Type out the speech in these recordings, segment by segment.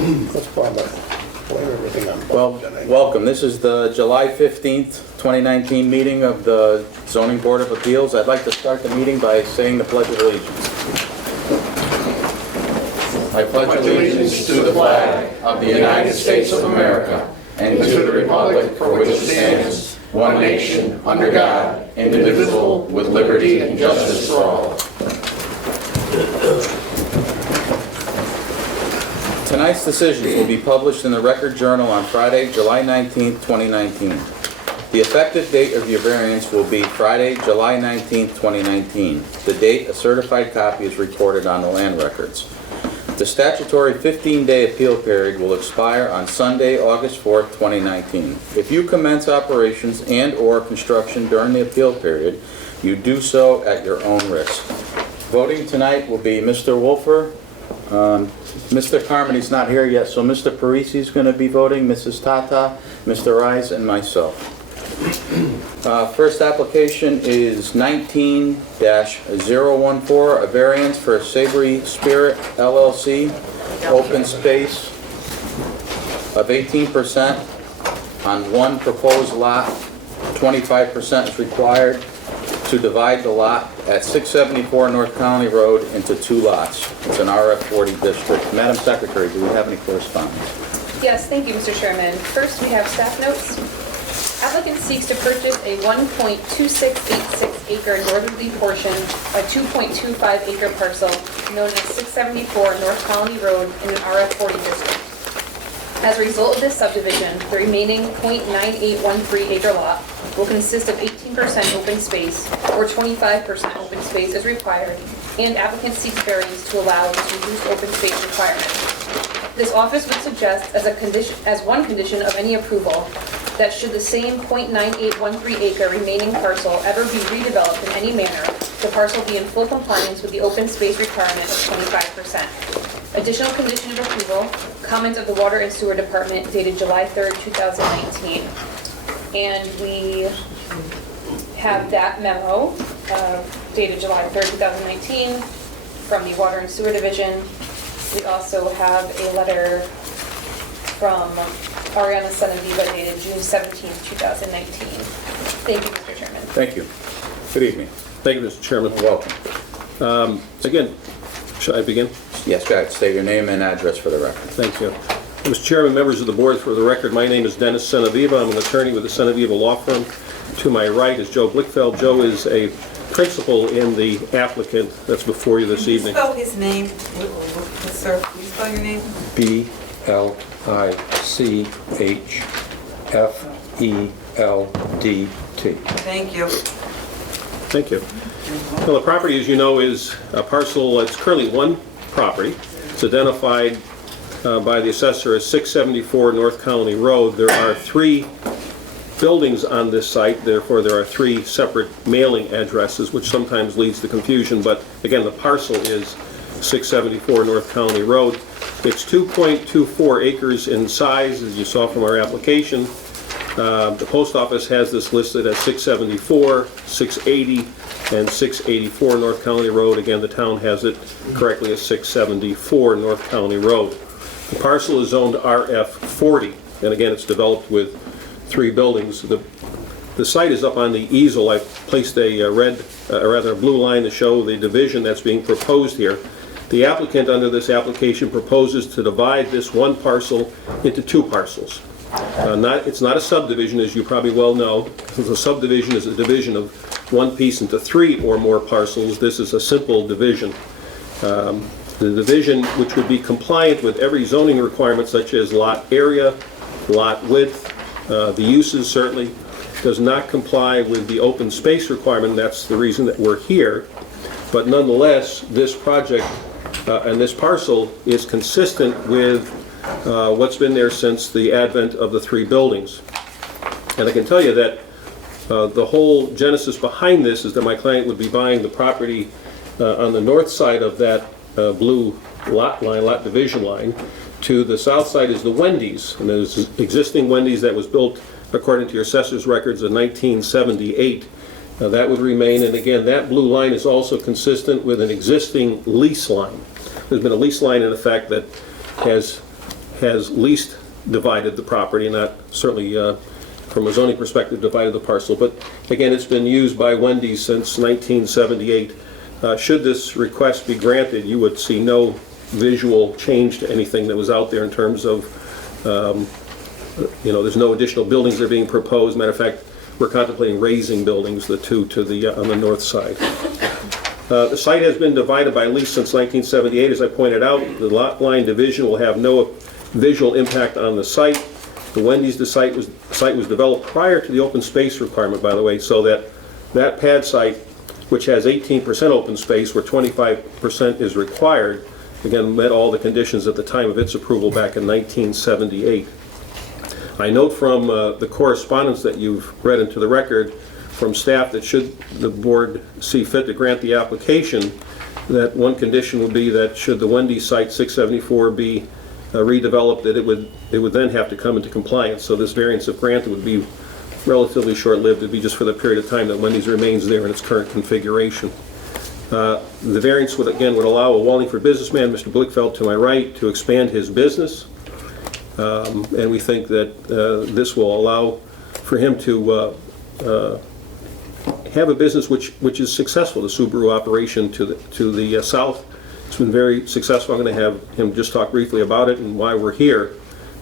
Let's blame everything on Well, Bob tonight. welcome. This is the July 15th, 2019 meeting of the Zoning Board of Appeals. I'd like to start the meeting by saying the Pledge of Allegiance. I pledge allegiance to the flag of the United States of America and to the republic for which it stands, one nation, under God, indivisible, with liberty and justice for all. Tonight's decisions will be published in the Record Journal on Friday, July 19th, 2019. The effective date of your variance will be Friday, July 19th, 2019. The date a certified copy is recorded on the land records. The statutory 15-day appeal period will expire on Sunday, August 4th, 2019. If you commence operations and/or construction during the appeal period, you do so at your own risk. Voting tonight will be Mr. Wolfer. Mr. Carmody's not here yet, so Mr. Parisi's going to be voting, Mrs. Tata, Mr. Rise, and myself. First application is 19-014, a variance for Savory Spirit LLC, open space of 18% on one proposed lot. 25% is required to divide the lot at 674 North Colony Road into two lots. It's an RF40 district. Madam Secretary, do we have any correspondence? Yes, thank you, Mr. Chairman. First, we have staff notes. Applicant seeks to purchase a 1.2686 acre northerly portion, a 2.25 acre parcel known as 674 North Colony Road in an RF40 district. As a result of this subdivision, the remaining 0.9813 acre lot will consist of 18% open space or 25% open space as required, and applicant seeks variance to allow this reduced open space requirement. This office would suggest as one condition of any approval that should the same 0.9813 acre remaining parcel ever be redeveloped in any manner, the parcel be in full compliance with the open space requirement of 25%. Additional condition of approval, comment of the Water and Sewer Department dated July 3rd, 2019. And we have that memo dated July 3rd, 2019 from the Water and Sewer Division. We also have a letter from Ariana Senaviva dated June 17th, 2019. Thank you, Mr. Chairman. Thank you. Good evening. Thank you, Mr. Chairman. Welcome. Again, should I begin? Yes, go ahead. State your name and address for the record. Thank you. Mr. Chairman, members of the board, for the record, my name is Dennis Senaviva. I'm an attorney with the Senaviva Law Firm. To my right is Joe Blickfeld. Joe is a principal in the applicant that's before you this evening. Spell his name, sir. Can you spell your name? B-L-I-C-H-F-E-L-D-T. Thank you. Thank you. Well, the property, as you know, is a parcel. It's currently one property. It's identified by the assessor as 674 North Colony Road. There are three buildings on this site, therefore there are three separate mailing addresses, which sometimes leads to confusion, but again, the parcel is 674 North Colony Road. It's 2.24 acres in size, as you saw from our application. The post office has this listed as 674, 680, and 684 North Colony Road. Again, the town has it correctly as 674 North Colony Road. The parcel is zoned RF40, and again, it's developed with three buildings. The site is up on the easel. I placed a blue line to show the division that's being proposed here. The applicant under this application proposes to divide this one parcel into two parcels. It's not a subdivision, as you probably well know. A subdivision is a division of one piece into three or more parcels. This is a simple division. The division, which would be compliant with every zoning requirement, such as lot area, lot width, the uses certainly, does not comply with the open space requirement. That's the reason that we're here. But nonetheless, this project and this parcel is consistent with what's been there since the advent of the three buildings. And I can tell you that the whole genesis behind this is that my client would be buying the property on the north side of that blue lot division line. To the south side is the Wendy's, and there's existing Wendy's that was built according to your assessor's records in 1978. That would remain, and again, that blue line is also consistent with an existing lease line. There's been a lease line in effect that has has least divided the property, not certainly from a zoning perspective divided the parcel. But again, it's been used by Wendy's since 1978. Should this request be granted, you would see no visual change to anything that was out there in terms of, there's no additional buildings that are being proposed. Matter of fact, we're contemplating raising buildings, the two to the on the north side. The site has been divided by lease since 1978. As I pointed out, the lot line division will have no visual impact on the site. The Wendy's site was developed prior to the open space requirement, by the way, so that pad site, which has 18% open space where 25% is required, again, met all the conditions at the time of its approval back in 1978. I note from the correspondence that you've read into the record from staff that should the board see fit to grant the application, that one condition would be that should the Wendy's site 674 be redeveloped, that it would then have to come into compliance. So this variance, if granted, would be relatively short-lived. It would be just for the period of time that Wendy's remains there in its current configuration. The variance would allow a Wallingford businessman, Mr. Blickfeld to my right, to expand his business. And we think that this will allow for him to have a business which is successful. The Subaru operation to the south, it's been very successful. I'm going to have him just talk briefly about it and why we're here.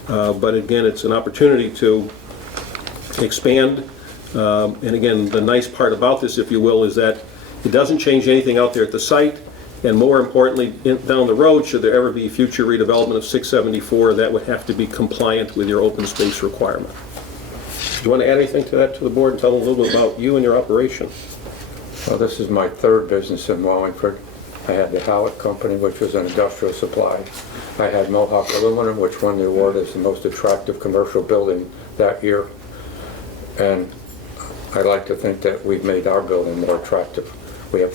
But again, it's an opportunity to expand. And again, the nice part about this, if you will, is that it doesn't change anything out there at the site. And more importantly, down the road, should there ever be future redevelopment of 674, that would have to be compliant with your open space requirement. Do you want to add anything to that to the board and tell them a little bit about you and your operation? Well, this is my third business in Wallingford. I had the Howlett Company, which was an industrial supply. I had Mohawk Aluminum, which won the award as the most attractive commercial building that year. And I like to think that we've made our building more attractive. We have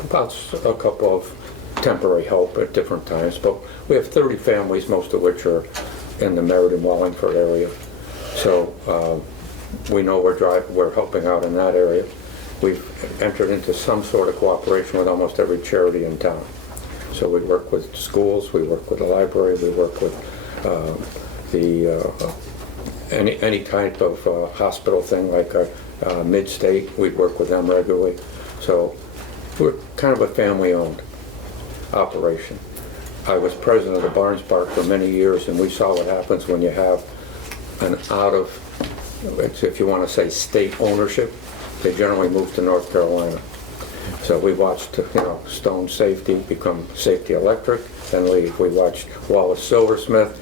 about a couple of temporary help at different times, but we have 30 families, most of which are in the Meriden Wallingford area. So we know we're helping out in that area. We've entered into some sort of cooperation with almost every charity in town. So we work with schools, we work with the library, we work with any type of hospital thing like Mid-State. We work with them regularly. So we're kind of a family-owned operation. I was president of the Barnes Park for many years, and we saw what happens when you have an if you want to say state ownership, they generally move to North Carolina. So we watched, Stone Safety become Safety Electric, then leave. We watched Wallace Silversmith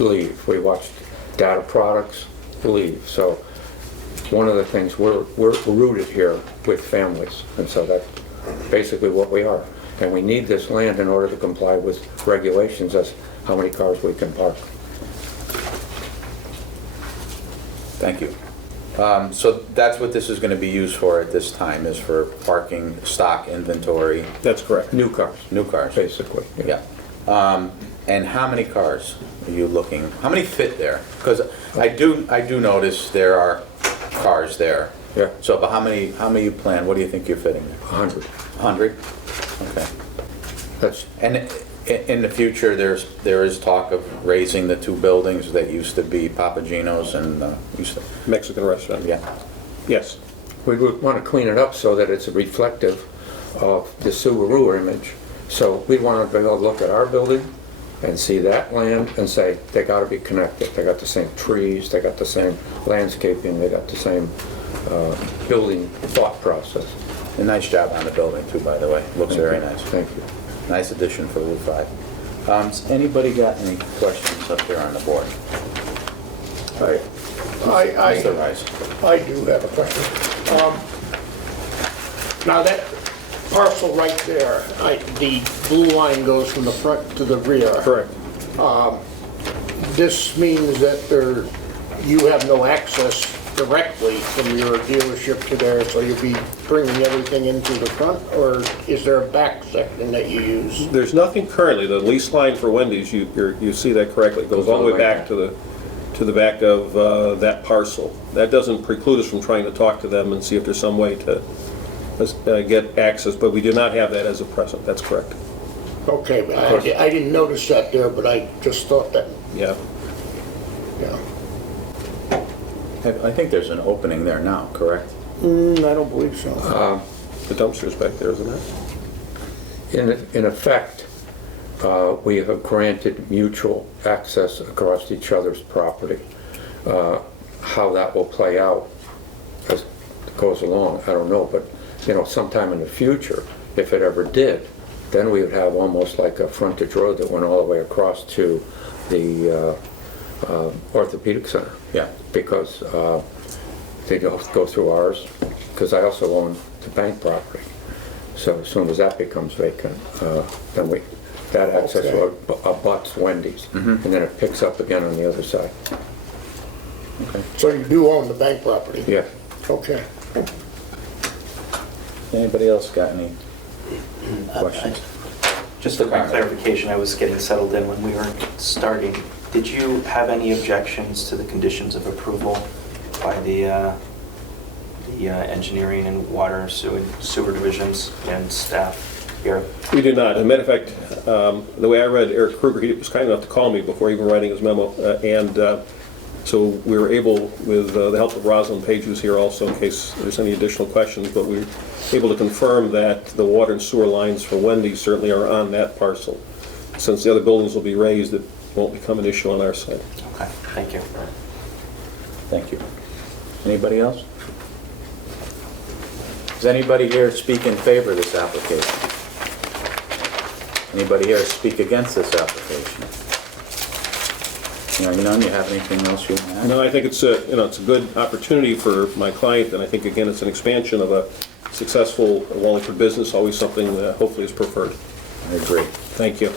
leave. We watched Data Products leave. So one of the things, we're rooted here with families, and so that's basically what we are. And we need this land in order to comply with regulations as how many cars we can park. Thank you. So that's what this is going to be used for at this time, is for parking, stock, inventory. That's correct. New cars. New cars. Basically. Yeah. And how many cars are you looking, how many fit there? Because I do notice there are cars there. Yeah. So, but how many you plan? What do you think you're fitting there? 100. 100? Okay. That's And in the future, there is talk of raising the two buildings that used to be Papagino's and Mexican restaurant. yeah. Yes. we would want to clean it up so that it's reflective of the Subaru image. So we want to be able to look at our building and see that land and say, they got to be connected. They got the same trees, they got the same landscaping, they got the same building thought process. A nice job on the building too, by the way. Looks very nice. Thank you. Nice addition for Route 5. Has anybody got any questions up there on the board? Mr. Rice. I do have a question. Now that parcel right there, the blue line goes from the front to the rear. Correct. This means that you have no access directly from your dealership to there, so you'll be bringing everything into the front, or is there a back section that you use? There's nothing currently. The lease line for Wendy's, you see that correctly, goes all the way back to the back of that parcel. That doesn't preclude us from trying to talk to them and see if there's some way to get access, but we do not have that as of present. That's correct. Okay, but I didn't notice that there, but I just thought that, Yeah. yeah. I think there's an opening there now, correct? I don't believe so. The dumpster's back there, isn't it? In effect, we have granted mutual access across each other's property. How that will play out as it goes along, I don't know, but, you know, sometime in the future, if it ever did, then we would have almost like a frontage road that went all the way across to the orthopedic center. Yeah. Because they go through ours, because I also own the bank property. So as soon as that becomes vacant, then that access Okay. road abuts Wendy's, and then it picks up again on the other side. So you do own the bank property? Yeah. Okay. Anybody else got any questions? Just for my clarification, I was getting settled in when we were starting. Did you have any objections to the conditions of approval by the engineering and water and sewer divisions and staff here? We did not. As a matter of fact, the way I read Eric Kruger, he was kind enough to call me before even writing his memo, and so we were able, with the help of Rosalind Page, who's here also in case there's any additional questions, but we were able to confirm that the water and sewer lines for Wendy's certainly are on that parcel. Since the other buildings will be raised, it won't become an issue on our side. Okay, thank you. Thank you. Anybody else? Does anybody here speak in favor of this application? Anybody here speak against this application? Hearing none, you have anything else you want to add? No, I think it's a, it's a good opportunity for my client, and I think, again, it's an expansion of a successful Wallingford business, always something that hopefully is preferred. I agree. Thank you.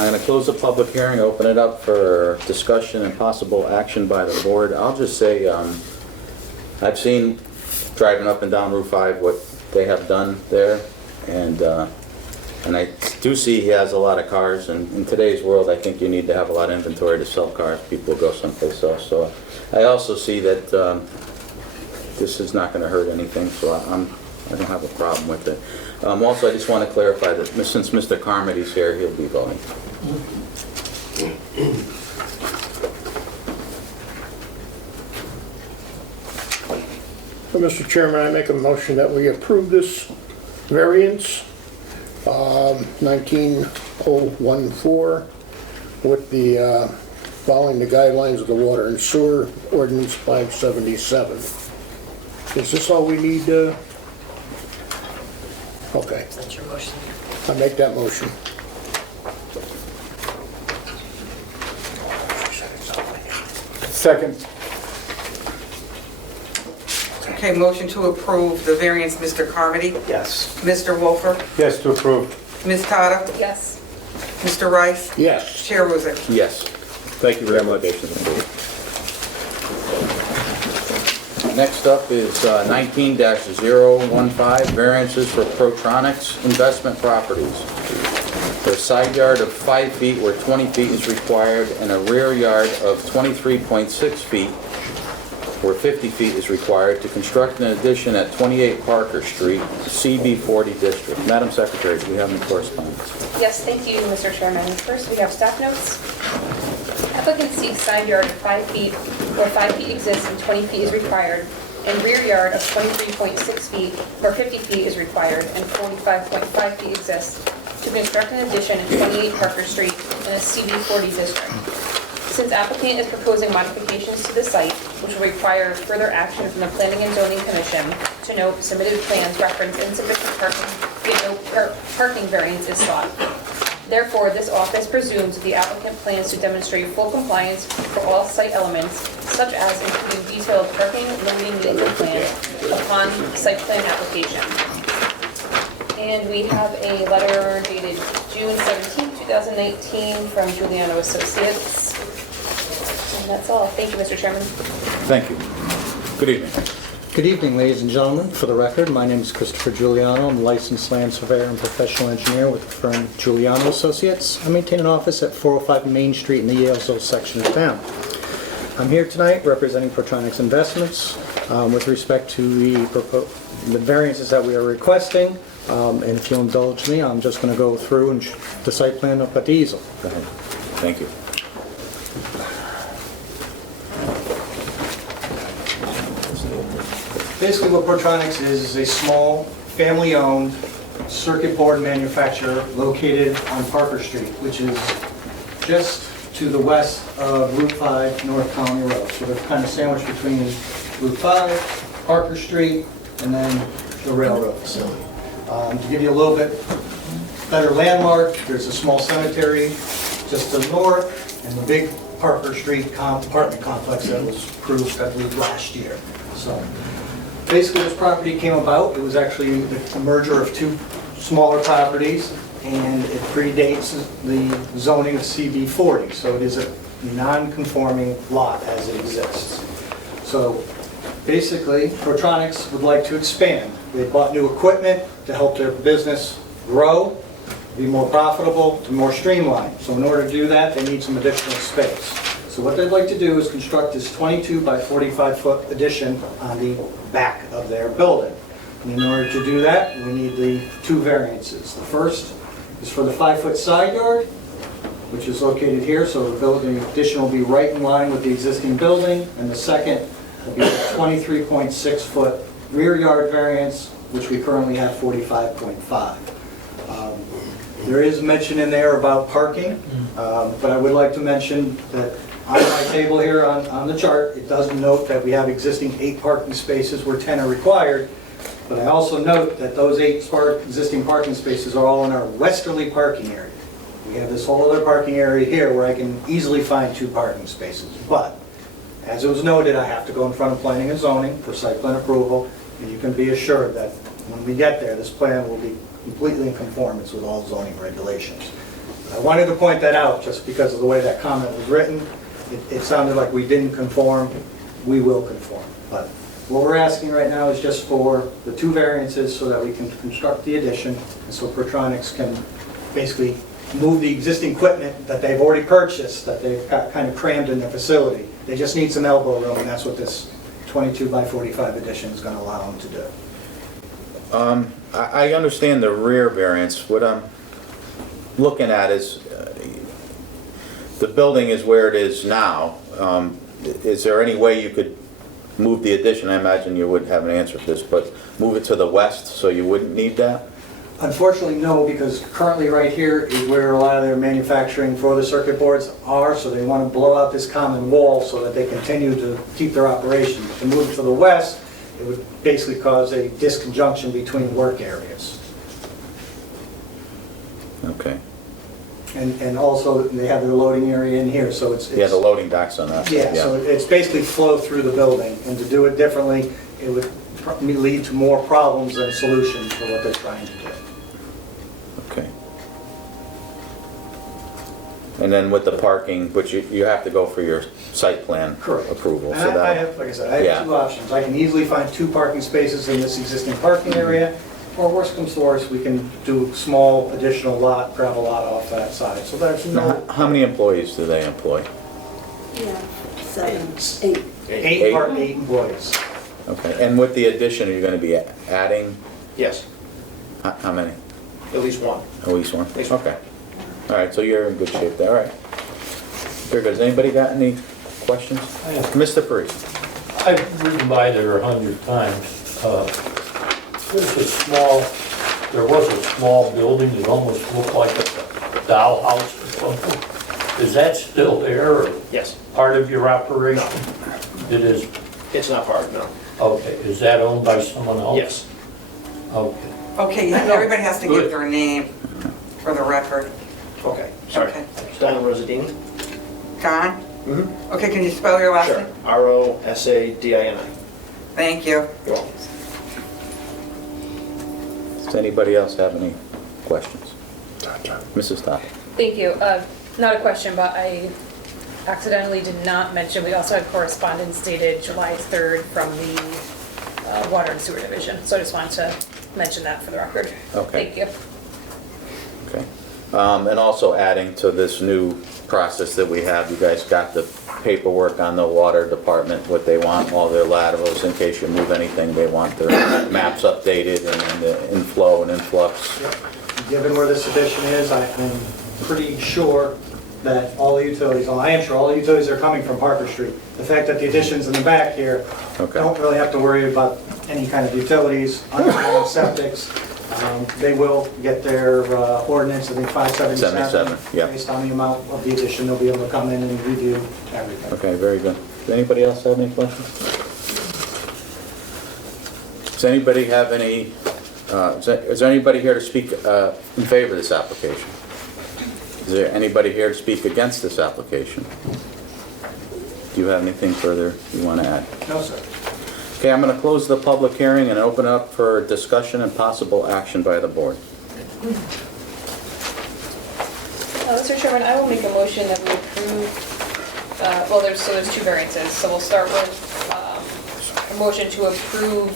I'm going to close the public hearing, open it up for discussion and possible action by the board. I'll just say, I've seen, driving up and down Route 5, what they have done there, and I do see he has a lot of cars, and in today's world, I think you need to have a lot of inventory to sell cars. People go someplace else. So I also see that this is not going to hurt anything, so I don't have a problem with it. Also, I just want to clarify that since Mr. Carmody's here, he'll be voting. Mr. Chairman, I make a motion that we approve this variance, 19014, with the, following the guidelines of the Water and Sewer Ordinance 577. Is this all we need? Okay. That's your motion. I make that motion. Second. Okay, motion to approve the variance, Mr. Carmody, Yes. Mr. Wolfer, Yes, to approve. Ms. Tata, Yes. Mr. Rice, Yes. Chair Ruzick. Yes. Thank you very much. Application is approved. Next up is 19-015, variances for Protronics investment properties. For a side yard of 5 feet where 20 feet is required, and a rear yard of 23.6 feet where 50 feet is required to construct an addition at 28 Parker Street, CB 40 district. Madam Secretary, do we have any correspondence? Yes, thank you, Mr. Chairman. First, we have staff notes. Applicant seeks side yard of 5 feet where 5 feet exists and 20 feet is required, and rear yard of 23.6 feet where 50 feet is required and 45.5 feet exists to construct an addition at 28 Parker Street in a CB 40 district. Since applicant is proposing modifications to the site, which will require further action from the Planning and Zoning Commission, to note submitted plans reference insufficient parking, yet no parking variance is sought. Therefore, this office presumes that the applicant plans to demonstrate full compliance for all site elements, such as including detailed parking, loading, maintenance plans upon site plan application. And we have a letter dated June 17, 2019 from Giuliano Associates. And that's all. Thank you, Mr. Chairman. Thank you. Good evening. Good evening, ladies and gentlemen. For the record, my name is Christopher Giuliano. I'm a licensed land surveyor and professional engineer with the firm Giuliano Associates. I maintain an office at 405 Main Street in the Yalesville section of town. I'm here tonight representing Protronics Investments with respect to the variances that we are requesting. And if you'll indulge me, I'm just going to go through and the site plan up at the easel. Go ahead. Thank you. Basically what Protronics is a small, family-owned circuit board manufacturer located on Parker Street, which is just to the west of Route 5 North Colony Road. So they're kind of sandwiched between Route 5, Parker Street, and then the railroad facility. To give you a little bit better landmark, there's a small cemetery just to the north, and the big Parker Street apartment complex that was approved, I believe, last year. So basically, this property came about, it was actually the merger of two smaller properties, and it predates the zoning of CB 40, so it is a non-conforming lot as it exists. So basically, Protronics would like to expand. They bought new equipment to help their business grow, be more profitable, to more streamlined. So in order to do that, they need some additional space. So what they'd like to do is construct this 22 by 45 foot addition on the back of their building. And in order to do that, we need the two variances. The first is for the 5-foot side yard, which is located here, so the building addition will be right in line with the existing building. And the second will be a 23.6 foot rear yard variance, which we currently have 45.5. There is mention in there about parking, but I would like to mention that on my table here on the chart, it does note that we have existing 8 parking spaces where 10 are required, but I also note that those 8 existing parking spaces are all in our westerly parking area. We have this whole other parking area here where I can easily find 2 parking spaces, but as it was noted, I have to go in front of planning and zoning for site plan approval, and you can be assured that when we get there, this plan will be completely in conformance with all zoning regulations. I wanted to point that out just because of the way that comment was written. It sounded like we didn't conform. We will conform. But what we're asking right now is just for the 2 variances so that we can construct the addition, and so Protronics can basically move the existing equipment that they've already purchased, that they've got kind of crammed in their facility. They just need some elbow room, and that's what this 22 by 45 addition is going to allow them to do. I understand the rear variance. What I'm looking at is the building is where it is now. Is there any way you could move the addition? I imagine you would have an answer for this, but move it to the west so you wouldn't need that? Unfortunately, no, because currently right here is where a lot of their manufacturing for the circuit boards are, so they want to blow out this common wall so that they continue to keep their operation. To move to the west, it would basically cause a disconjunction between work areas. Okay. And also, they have their loading area in here, so it's... Yeah, the loading docks on that side. Yeah, so it's basically flow through the building, and to do it differently, it would lead to more problems than solutions for what they're trying to do. Okay. And then with the parking, which you have to go for your site plan Correct. approval. And So I that, have, like I said, I Yeah. have 2 options. I can easily find 2 parking spaces in this existing parking area, or worst comes to worst, we can do a small additional lot, gravel lot off that side. So there's no... how many employees do they employ? Yeah, 7, 8. 8 employees. Okay. And with the addition, are you going to be adding Yes, how many? at least one. At least one? least one. Okay. All right, so you're in good shape there. All right. Very good. Has anybody got any questions? Mr. Priest? I've ridden by there 100 times. There was a small building that almost looked like a dollhouse or something. Is that still there, or Yes. part of your operation? It is, It's not part, no. okay, is that owned by someone else? Yes. Okay. Okay, everybody has to give Good. their name for the record. Okay, sorry. Okay. Don Rosadini? John? Mm-hmm. Okay, can you spell your last Sure. name? Rosadini. Thank you. You're welcome. Does anybody else have any questions? Mrs. Todd? Thank you. Not a question, but I accidentally did not mention, we also had correspondence dated July 3rd from the Water and Sewer Division. So I just wanted to mention that for the record. Okay. Thank you. Okay. And also adding to this new process that we have, you guys got the paperwork on the water department, what they want, all their laterals, in case you move anything, they want their maps updated and the inflow and influx. Given where this addition is, I'm pretty sure that all the utilities, I am sure all the utilities are coming from Harper Street. The fact that the addition's in the back here, Okay. don't really have to worry about any kind of utilities, underground septics. They will get their ordinance, I think 577. 77, yeah. Based on the amount of the addition, they'll be able to come in and review everything. Okay, very good. Does anybody else have any questions? Does anybody have any, is there anybody here to speak in favor of this application? Is there anybody here to speak against this application? Do you have anything further you want to add? No, sir. Okay, I'm going to close the public hearing and open it up for discussion and possible action by the board. Mr. Chairman, I will make a motion that we approve, well, there's two variances. So we'll start with a motion to approve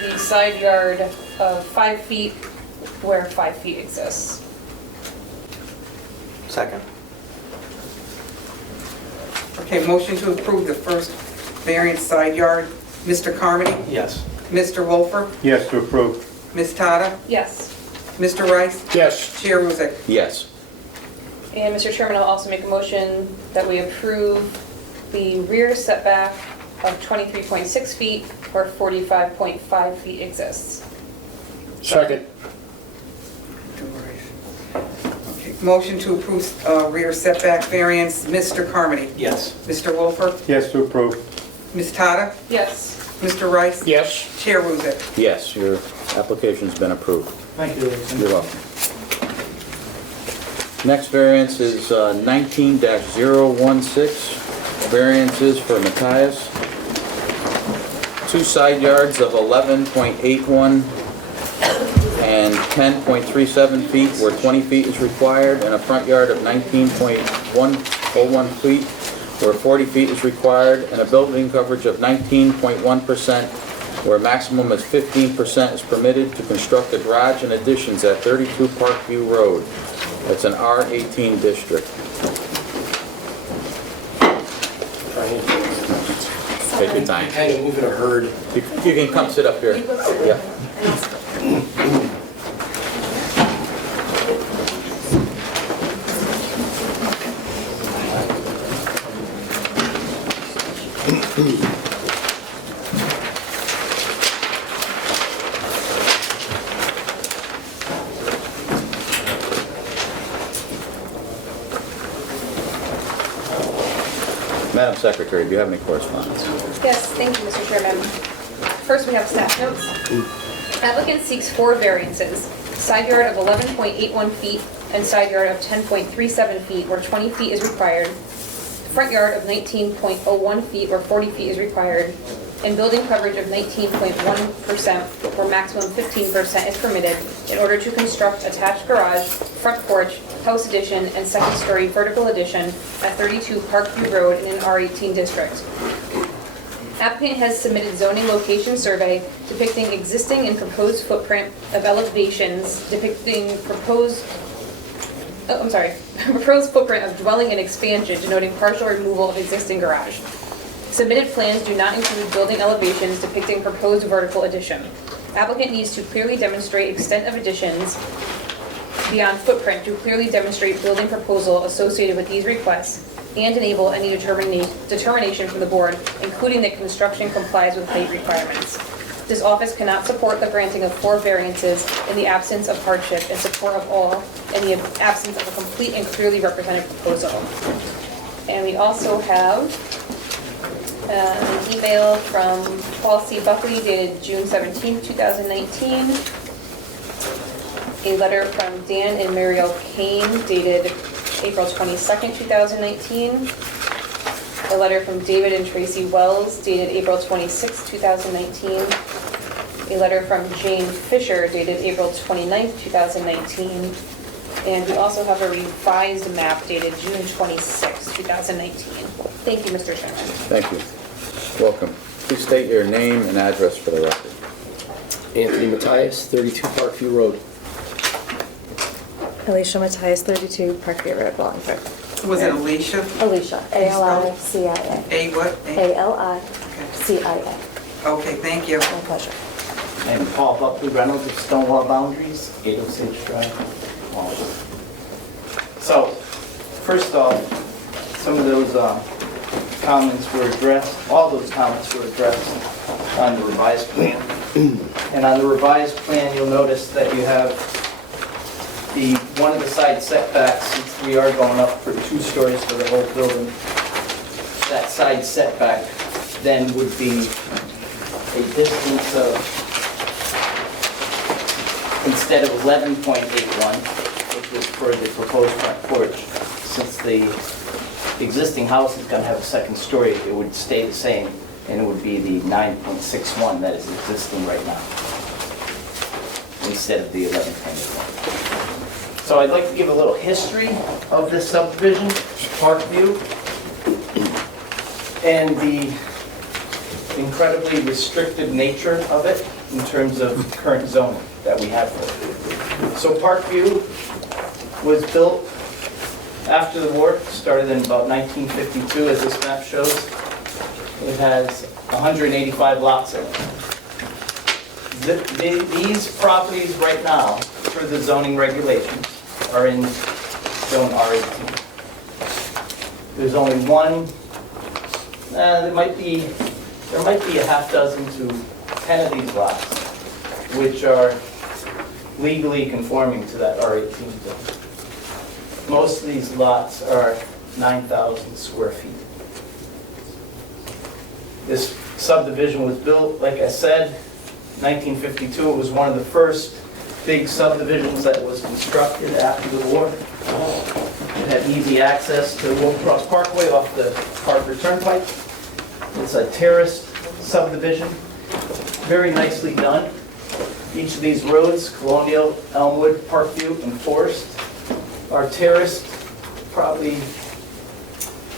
the side yard of 5 feet where 5 feet exists. Second. Okay, motion to approve the first variance side yard. Mr. Carmody? Yes. Mr. Wolfer? Yes, to approve. Ms. Tata? Yes. Mr. Rice? Yes. Chair Ruzek? Yes. And Mr. Chairman, I'll also make a motion that we approve the rear setback of 23.6 feet where 45.5 feet exists. Second. Okay, motion to approve rear setback variance. Mr. Carmody? Yes. Mr. Wolfer? Yes, to approve. Ms. Tata? Yes. Mr. Rice? Yes. Chair Ruzek? Yes, your application's been approved. Thank you, ladies and You're welcome. Next variance is 19-016, variances for Matthias. 2 side yards of 11.81 and 10.37 feet where 20 feet is required, and a front yard of 19.101 feet where 40 feet is required, and a building coverage of 19.1% where maximum is 15% is permitted to construct a garage and additions at 32 Parkview Road. It's an R18 district. Take your time. Kind of moving a herd. You can come sit up here. Yeah. Madam Secretary, do you have any correspondence? Yes, thank you, Mr. Chairman. First, we have staff notes. Applicant seeks 4 variances. Side yard of 11.81 feet and side yard of 10.37 feet where 20 feet is required. Front yard of 19.01 feet where 40 feet is required. And building coverage of 19.1% where maximum 15% is permitted in order to construct attached garage, front porch, house addition, and second-story vertical addition at 32 Parkview Road in an R18 district. Applicant has submitted zoning location survey depicting existing and proposed footprint of elevations depicting proposed footprint of dwelling and expansion denoting partial removal of existing garage. Submitted plans do not include building elevations depicting proposed vertical addition. Applicant needs to clearly demonstrate extent of additions beyond footprint to clearly demonstrate building proposal associated with these requests and enable any determination from the board, including that construction complies with height requirements. This office cannot support the granting of 4 variances in the absence of hardship and support of all in the absence of a complete and clearly represented proposal. And we also have an email from Paul C. Buckley dated June 17, 2019. A letter from Dan and Mariel Kane dated April 22, 2019. A letter from David and Tracy Wells dated April 26, 2019. A letter from Jane Fisher dated April 29, 2019. And we also have a revised map dated June 26, 2019. Thank you, Mr. Chairman. Thank you. Welcome. Please state your name and address for the record. Anthony Matthias, 32 Parkview Road. Alicia Matthias, 32 Parkview Road, Wallingford. Was it Alicia? Alicia, A-L-I-C-I-A. A what? A-L-I-C-I-A. Okay, thank you. My pleasure. And Paul Buckley Reynolds of Stonewall Boundaries, 806 Drive. So, first off, some of those comments were addressed, all those comments were addressed on the revised plan. And on the revised plan, you'll notice that you have one of the side setbacks, since we are going up for 2 stories for the whole building, that side setback then would be a distance of, instead of 11.81, which was for the proposed front porch, since the existing house is going to have a second story, it would stay the same, and it would be the 9.61 that is existing right now, instead of the 11.81. So I'd like to give a little history of this subdivision, Parkview, and the incredibly restrictive nature of it in terms of current zoning that we have for it. So Parkview was built after the war, started in about 1952, as this map shows. It has 185 lots in it. These properties right now, for the zoning regulations, are in zone R18. There's only one, there might be a half dozen to 10 of these lots, which are legally conforming to that R18 zone. Most of these lots are 9,000 square feet. This subdivision was built, like I said, 1952. It was one of the first big subdivisions that was constructed after the war. It had easy access to Wolf Cross Parkway off the Hartford Turnpike. It's a terraced subdivision, very nicely done. Each of these roads, Colonial, Elmwood, Parkview, and Forest, are terraced, probably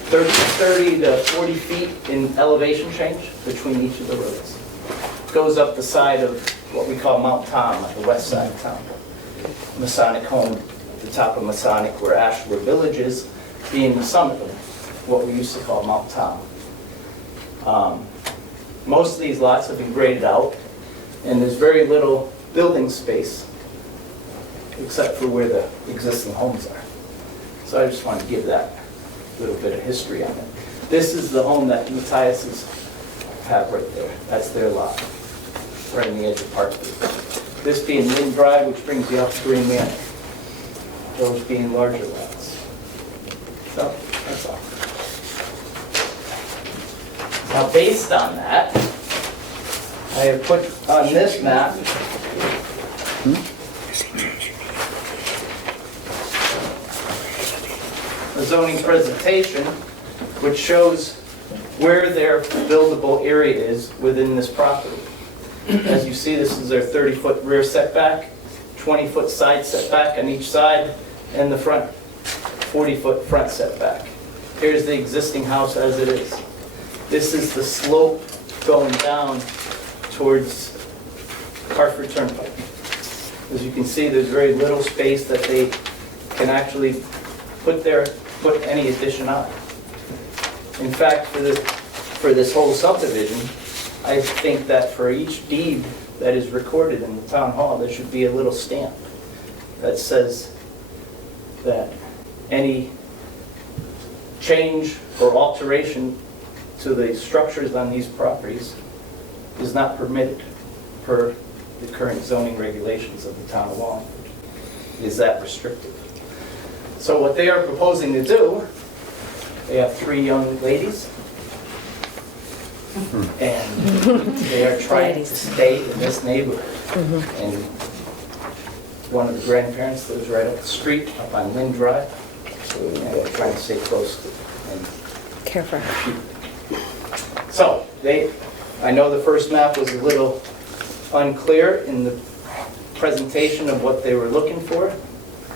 30 to 40 feet in elevation change between each of the roads. It goes up the side of what we call Mount Tom, on the west side of town. Masonic home at the top of Masonic, where Ashler Village is, being the summit of what we used to call Mount Tom. Most of these lots have been graded out, and there's very little building space except for where the existing homes are. So I just want to give that little bit of history on it. This is the home that Matthias's have right there. That's their lot, right on the edge of Parkview. This being Lynn Drive, which brings you up to Green Manor. Those being larger lots. So, that's all. Now, based on that, I have put on this map a zoning presentation which shows where their buildable area is within this property. As you see, this is their 30-foot rear setback, 20-foot side setback on each side, and the front 40-foot front setback. Here's the existing house as it is. This is the slope going down towards Hartford Turnpike. As you can see, there's very little space that they can actually put any addition on. In fact, for this whole subdivision, I think that for each deed that is recorded in the town hall, there should be a little stamp that says that any change or alteration to the structures on these properties is not permitted per the current zoning regulations of the town of Wallingford. It is that restrictive. So what they are proposing to do, they have 3 young ladies, and they are trying to stay in this neighborhood. And one of the grandparents lives right up the street, up on Lynn Drive, so they're trying to stay close to and Care for her. So, I know the first map was a little unclear in the presentation of what they were looking for.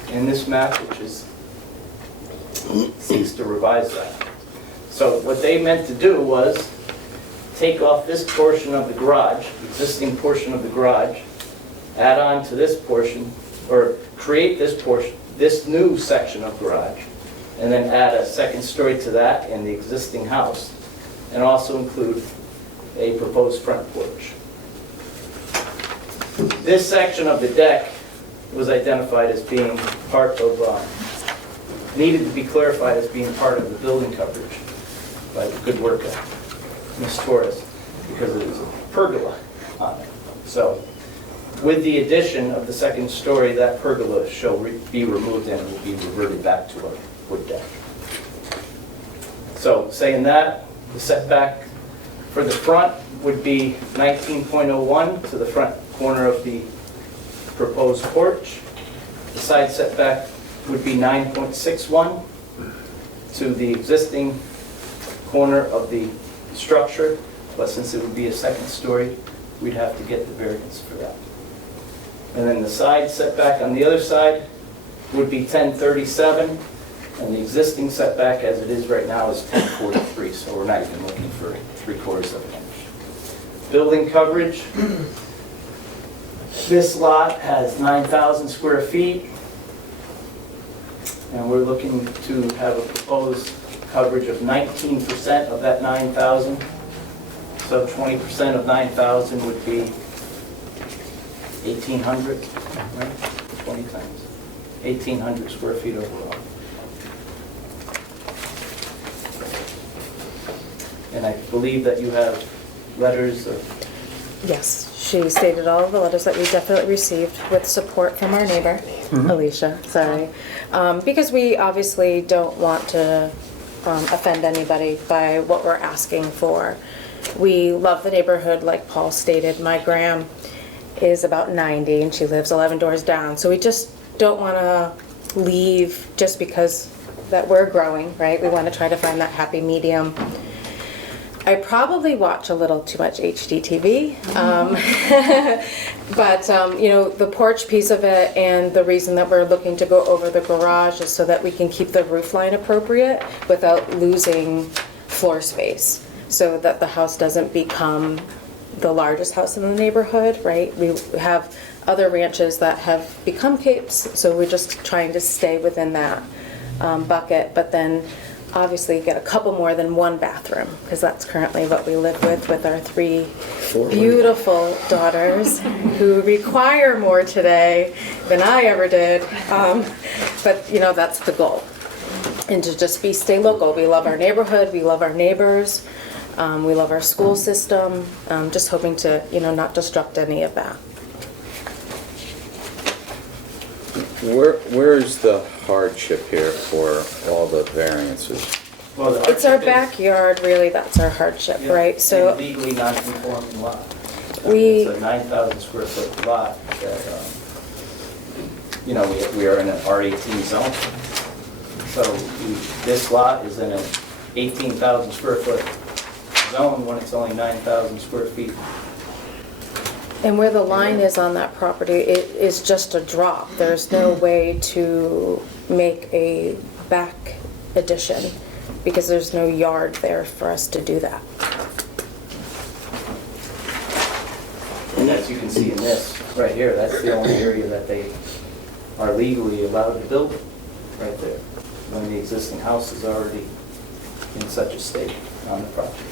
And this map, which seeks to revise that. So what they meant to do was take off this portion of the garage, existing portion of the garage, add on to this portion, or create this portion, this new section of garage, and then add a second story to that in the existing house, and also include a proposed front porch. This section of the deck was identified as being part of, needed to be clarified as being part of the building coverage by the good work of Ms. Torres, because it is a pergola on it. So with the addition of the second story, that pergola shall be removed and it will be reverted back to a wood deck. So saying that, the setback for the front would be 19.01 to the front corner of the proposed porch. The side setback would be 9.61 to the existing corner of the structure, but since it would be a second story, we'd have to get the variance for that. And then the side setback on the other side would be 1037, and the existing setback as it is right now is 1043, so we're not even looking for 3/4 of an inch. Building coverage, this lot has 9,000 square feet, and we're looking to have a proposed coverage of 19% of that 9,000. So 20% of 9,000 would be 1,800, right? 20 times. 1,800 square feet overall. And I believe that you have letters of... Yes, she stated all of the letters that we definitely received with support from our neighbor, Alicia, sorry. Because we obviously don't want to offend anybody by what we're asking for. We love the neighborhood, like Paul stated. My gram is about 90 and she lives 11 doors down. So we just don't want to leave just because that we're growing, right? We want to try to find that happy medium. I probably watch a little too much HGTV, but you know, the porch piece of it and the reason that we're looking to go over the garage is so that we can keep the roof line appropriate without losing floor space, so that the house doesn't become the largest house in the neighborhood, right? We have other ranches that have become capes, so we're just trying to stay within that bucket, but then obviously get a couple more than one bathroom, because that's currently what we live with our 3 beautiful daughters who require more today than I ever did. But you know, that's the goal. And to just stay local. We love our neighborhood, we love our neighbors, we love our school system. Just hoping to, you know, not disrupt any of that. Where is the hardship here for all the variances? Well, the It's our hardship is- backyard, really, that's our hardship, Yeah, right? So and legally non-conforming lot. We- It's a 9,000 square foot lot that, you know, we are in an R18 zone. So this lot is in an 18,000 square foot zone when it's only 9,000 square feet. And where the line is on that property, it is just a drop. There's no way to make a back addition because there's no yard there for us to do that. And as you can see in this, right here, that's the only area that they are legally allowed to build, right there, when the existing house is already in such a state on the property.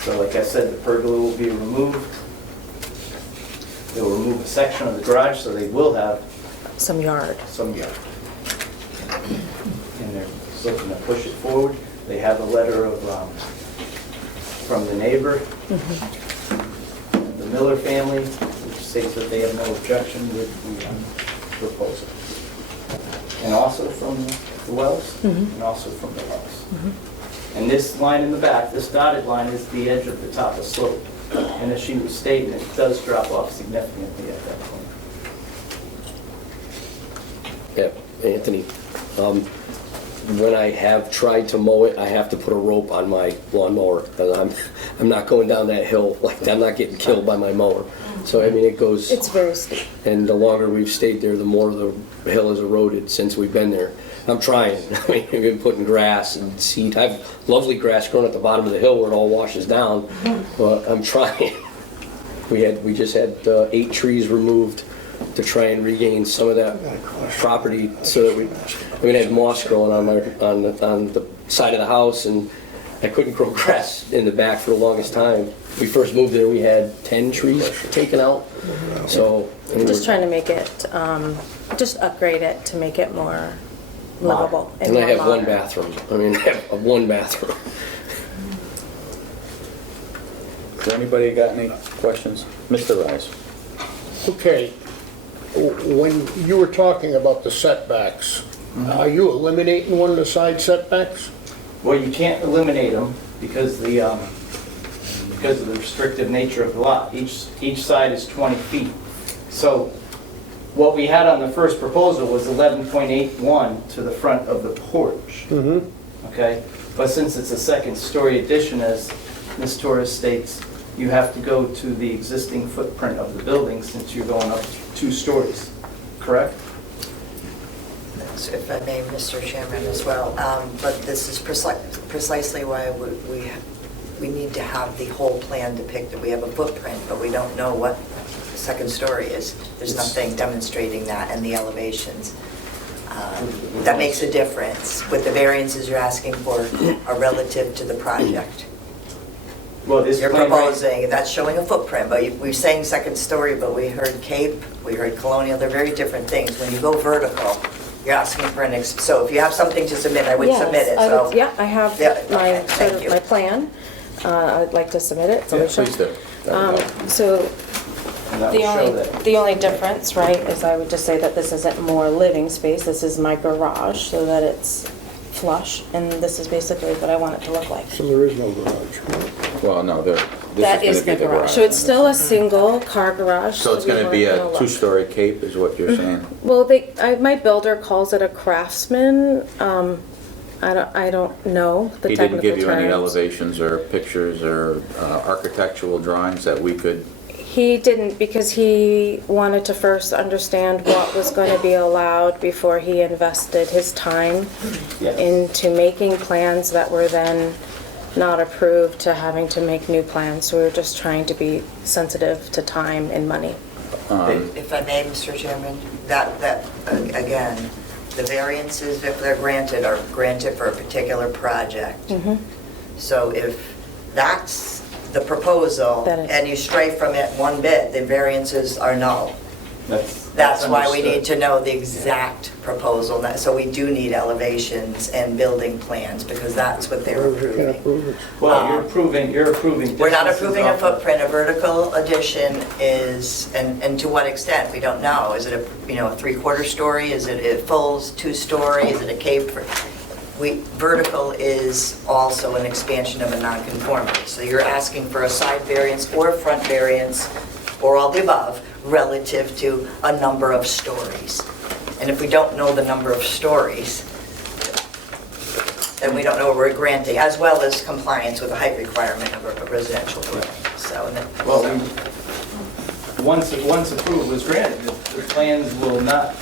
So like I said, the pergola will be removed. They will remove a section of the garage, so they will have Some yard. some yard. And they're looking to push it forward. They have a letter of, from the neighbor, the Miller family, which states that they have no objection with the proposal. And also from the Wells, and also from the Wells. And this line in the back, this dotted line, is the edge of the top of slope. And as she was stating, it does drop off significantly at that point. Yeah, Anthony, when I have tried to mow it, I have to put a rope on my lawnmower. I'm not going down that hill, like I'm not getting killed by my mower. So I mean, it goes, It's very steep. and the longer we've stayed there, the more the hill has eroded since we've been there. I'm trying. I mean, we've been putting grass and seed. I have lovely grass growing at the bottom of the hill where it all washes down, but I'm trying. We just had 8 trees removed to try and regain some of that property so that I had moss growing on the side of the house, and I couldn't grow grass in the back for the longest time. We first moved there, we had 10 trees taken out, so. Just trying to make it, just upgrade it to make it more livable. And I more have one modern. bathroom. I mean, I have one bathroom. Has anybody got any questions? Mr. Rice? Okay, when you were talking about the setbacks, are you eliminating one of the side setbacks? Well, you can't eliminate them because of the restrictive nature of the lot. Each side is 20 feet. So what we had on the first proposal was 11.81 to the front of the porch. Okay? But since it's a second-story addition, as Ms. Torres states, you have to go to the existing footprint of the building since you're going up 2 stories, correct? If I may, Mr. Chairman, as well, but this is precisely why we need to have the whole plan depicted. We have a footprint, but we don't know what the second story is. There's nothing demonstrating that in the elevations. That makes a difference. With the variances you're asking for are relative to the project. Well, this You're plan proposing, that's showing a footprint, but we're saying second story, but we heard Cape, we heard Colonial, they're very different things. When you go vertical, you're asking for so if you have something to submit, I would submit it, Yes, so. yeah, I have Yeah, my, okay, thank you. my plan. I'd like to submit it. Yeah, please do. So And that will show that. the only difference, right, is I would just say that this isn't more living space, this is my garage, so that it's flush, and this is basically what I want it to look like. So there is no garage. Well, no, That this is is going the to be the garage. So it's still a single car garage. So it's we going to be weren't a gonna look. 2-story cape is what you're saying? Well, my builder calls it a craftsman. I don't know the He technical didn't give you any terms. elevations or pictures or architectural drawings that we could, He didn't, because he wanted to first understand what was going to be allowed before he invested his time Yes. into making plans that were then not approved to having to make new plans. So we were just trying to be sensitive to time and money. If I may, Mr. Chairman, that again, the variances, if they're granted, are granted for a particular project. So if that's the proposal, That is- and you stray from it one bit, the variances are null. That's why we need to know the exact proposal, so we do need elevations and building plans, because that's what they're approving. Well, you're approving We're not distances approving a off of- footprint. A vertical addition is, and to what extent, we don't know. Is it a 3/4 story? Is it a full 2-story? Is it a cape? Vertical is also an expansion of a non-conformity. So you're asking for a side variance or a front variance, or all the above, relative to a number of stories. And if we don't know the number of stories, then we don't know what we're granting, as well as compliance with the height requirement of a residential dwelling. Well, once approval is granted, the plans will not.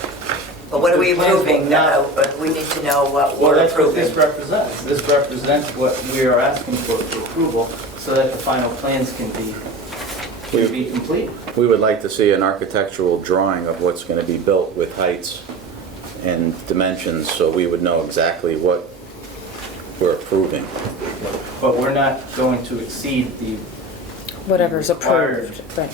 But what are we the plans will approving not- now? But we need to know what Well, we're that's what approving. this represents. This represents what we are asking for approval, so that the final plans can be complete. we would like to see an architectural drawing of what's going to be built with heights and dimensions, so we would know exactly what we're approving. But we're not going to exceed the Whatever's required- approved. Right.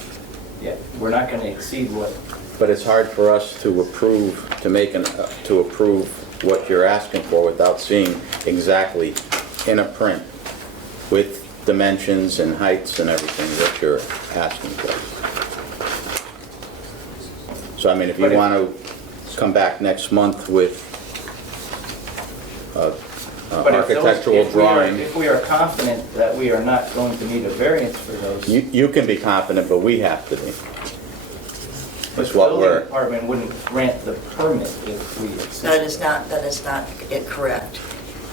Yeah, we're not going to exceed what. But it's hard for us to approve, to approve what you're asking for without seeing exactly in a print with dimensions and heights and everything that you're asking for. So I mean, if you want to come back next month with an But if those- architectural drawing, If we are confident that we are not going to need a variance for those, you can be confident, but we have to be. the That's what building we're, department wouldn't grant the permit if we That exceed. is not correct.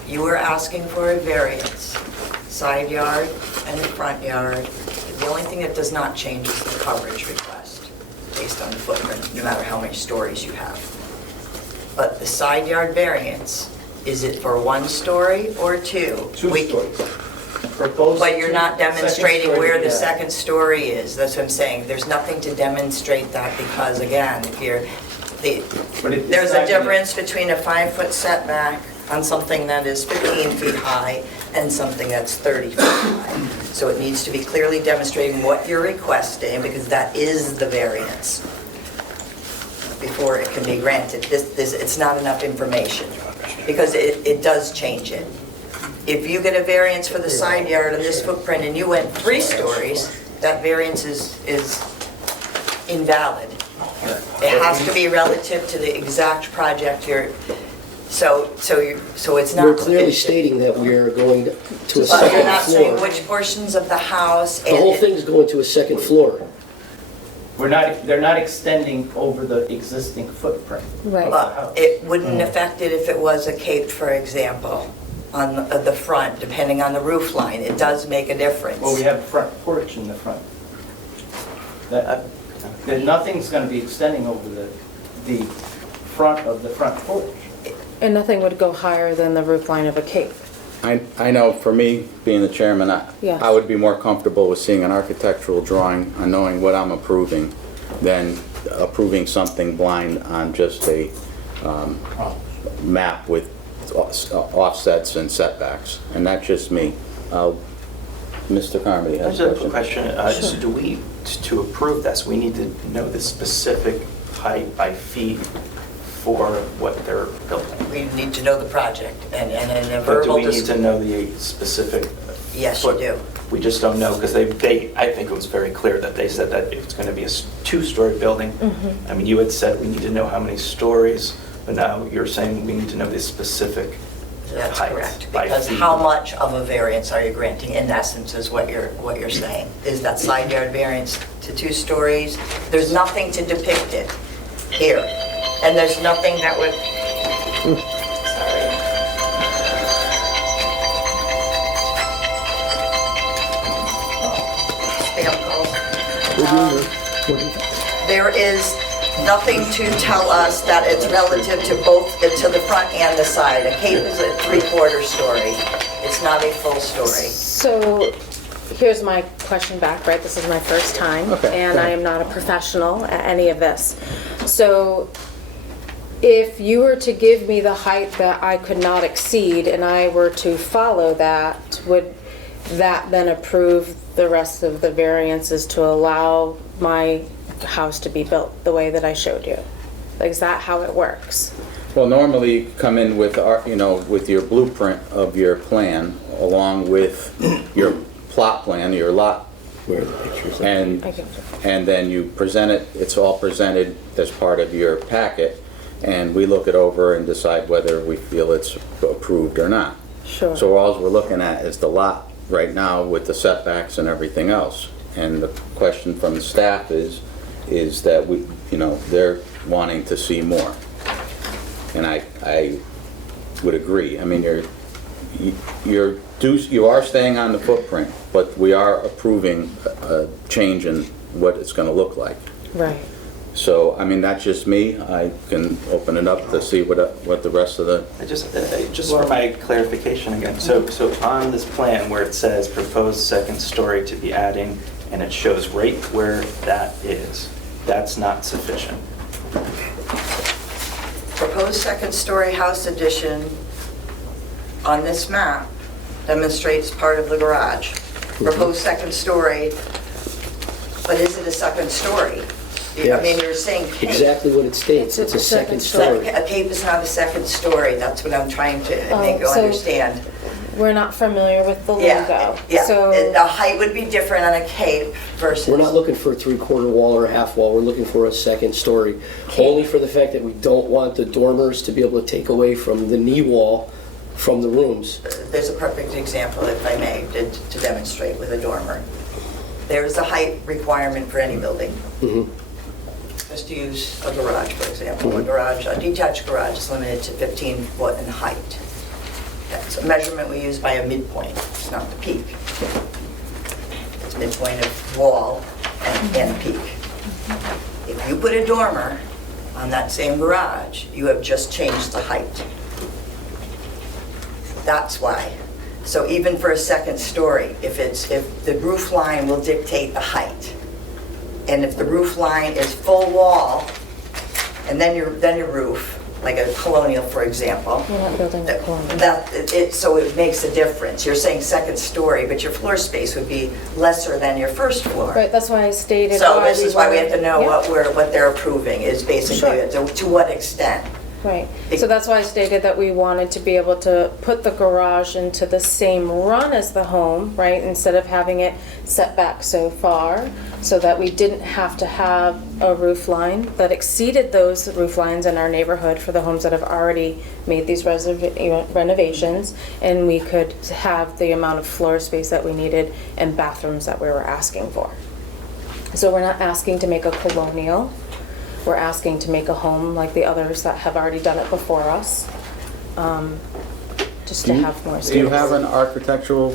You were asking for a variance, side yard and front yard. The only thing that does not change is the coverage request, based on the footprint, no matter how many stories you have. But the side yard variance, is it for 1 story or 2? 2 stories. proposed. But you're not second demonstrating story where to be the added. second story is. That's what I'm saying. There's nothing to demonstrate that because, again, if you're, But it's there's not a gonna- difference between a 5-foot setback on something that is 15 feet high and something that's 30 feet high. So it needs to be clearly demonstrating what you're requesting, because that is the variance before it can be granted. It's not enough information, because it does change it. If you get a variance for the side yard on this footprint and you went 3 stories, that variance is invalid. It has to be relative to the exact project you're, so it's not We're clearly sufficient. stating that we are going to a But you're second not saying floor. which portions of the house. The whole thing's going to a second floor. They're not extending over the existing footprint. Right. of the house. It wouldn't affect it if it was a cape, for example, on the front, depending on the roof line. It does make a difference. Well, we have a front porch in the front. That nothing's gonna be extending over the front of the front porch. And nothing would go higher than the roof line of a cape. I know, for me, being the chairman, Yes. I would be more comfortable with seeing an architectural drawing and knowing what I'm approving than approving something blind on just a map with offsets and setbacks. And that's just me. Mr. Carmody I has just a have a question. question. So do we, to approve this, we need to know the specific height by feet for what they're building? We need to know the project and a But do verbal. we need to know the specific? Yes, you do. We just don't know, because I think it was very clear that they said that it's going to be a 2-story building. I mean, you had said we need to know how many stories, but now you're saying we need to know the specific That's height correct. by Because feet. how much of a variance are you granting, in essence, is what you're saying? Is that side yard variance to 2 stories? There's nothing to depict it here. And there's nothing that would, sorry. Spam calls. There is nothing to tell us that it's relative to both, to the front and the side. A cape is a 3/4 story. It's not a full story. So here's my question back, right? This is my first time, and I am not a professional at any of this. So if you were to give me the height that I could not exceed and I were to follow that, would that then approve the rest of the variances to allow my house to be built the way that I showed you? Is that how it works? Well, normally you come in with, with your blueprint of your plan, along with your plot plan, your lot, and then you present it, it's all presented as part of your packet, and we look it over and decide whether we feel it's approved or not. Sure. So all we're looking at is the lot right now with the setbacks and everything else. And the question from the staff is that we, they're wanting to see more. And I would agree. I mean, you are staying on the footprint, but we are approving a change in what it's going to look like. Right. So, I mean, that's just me. I can open it up to see what the rest of the... Just for my clarification again, so on this plan where it says proposed second story to be adding, and it shows right where that is, that's not sufficient. Proposed second-story house addition on this map demonstrates part of the garage. Proposed second story, but is it a second story? I mean, you're saying cape. Exactly what it states, it's a second story. A cape is not a second story, that's what I'm trying to make you so understand. We're not familiar with the logo. Yeah, So and the height would be different on a cape versus... We're not looking for a 3/4 wall or a half wall, we're looking for a second story. Only for the fact that we don't want the dormers to be able to take away from the knee wall from the rooms. There's a perfect example, if I may, to demonstrate with a dormer. There is a height requirement for any building. Just to use a garage, for example. A detached garage is limited to 15 foot in height. That's a measurement we use by a midpoint, it's not the peak. It's midpoint of wall and peak. If you put a dormer on that same garage, you have just changed the height. That's why So even for a second story, if the roof line will dictate the height, and if the roof line is full wall, and then your roof, like a colonial, for example. You're not building a colonial. So it makes a difference. You're saying second story, but your floor space would be lesser than your first floor. Right, that's why I stated. So this is why we have to know Yeah. what they're approving, is basically to what extent. Right, so that's why I stated that we wanted to be able to put the garage into the same run as the home, right? Instead of having it set back so far, so that we didn't have to have a roof line that exceeded those roof lines in our neighborhood for the homes that have already made these renovations, and we could have the amount of floor space that we needed and bathrooms that we were asking for. So we're not asking to make a colonial. We're asking to make a home like the others that have already done it before us, just to have more space. Do you have an architectural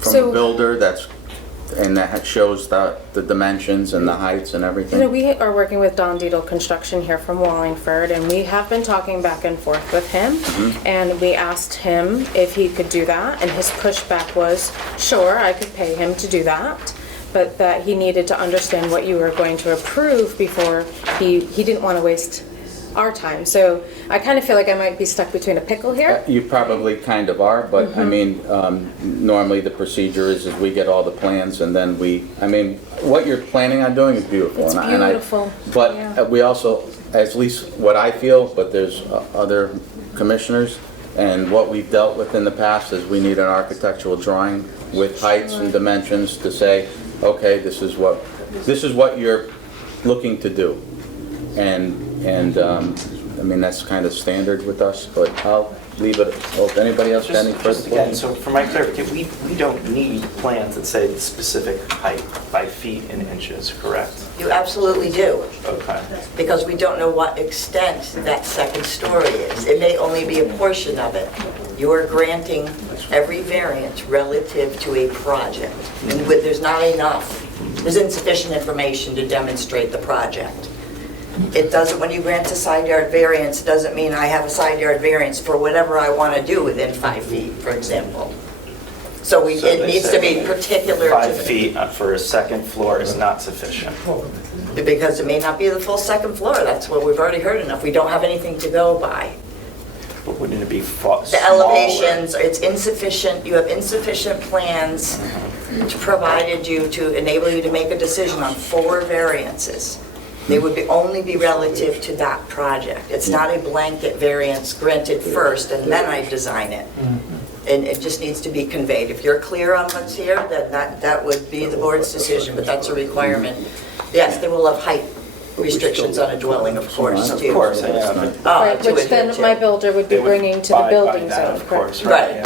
from a builder that shows the dimensions and the heights and everything? You know, we are working with Don Dietl Construction here from Wallingford, and we have been talking back and forth with him, and we asked him if he could do that, and his pushback was, sure, I could pay him to do that, but that he needed to understand what you were going to approve before he didn't want to waste our time. So I kind of feel like I might be stuck between a pickle here. You probably kind of are, but I mean, normally the procedure is we get all the plans and then what you're planning on doing is beautiful. It's beautiful. But we also, at least what I feel, but there's other commissioners, and what we've dealt with in the past is we need an architectural drawing with heights and dimensions to say, okay, this is what you're looking to do. And I mean, that's kind of standard with us, but I'll leave it. If anybody else got any further Again, questions? so for my clarification, we don't need plans that say the specific height by feet and inches, correct? You absolutely do. Okay. Because we don't know what extent that second story is. It may only be a portion of it. You are granting every variance relative to a project. And there's not enough, there's insufficient information to demonstrate the project. It doesn't, when you grant a side yard variance, it doesn't mean I have a side yard variance for whatever I want to do within 5 feet, for example. So it needs to be particular to... 5 feet for a second floor is not sufficient. Because it may not be the full second floor. That's what we've already heard enough. We don't have anything to go by. But wouldn't it be The elevations, it's insufficient. You have insufficient plans provided you to enable you to make a decision on 4 variances. They would only be relative to that project. It's not a blanket variance granted first and then I design it. And it just needs to be conveyed. If you're clear on what's here, then that would be the board's decision, but that's a requirement. Yes, they will have height restrictions on a dwelling, of course, too. Of course, Right, which then my builder would be bringing to the building zone, of course, Right.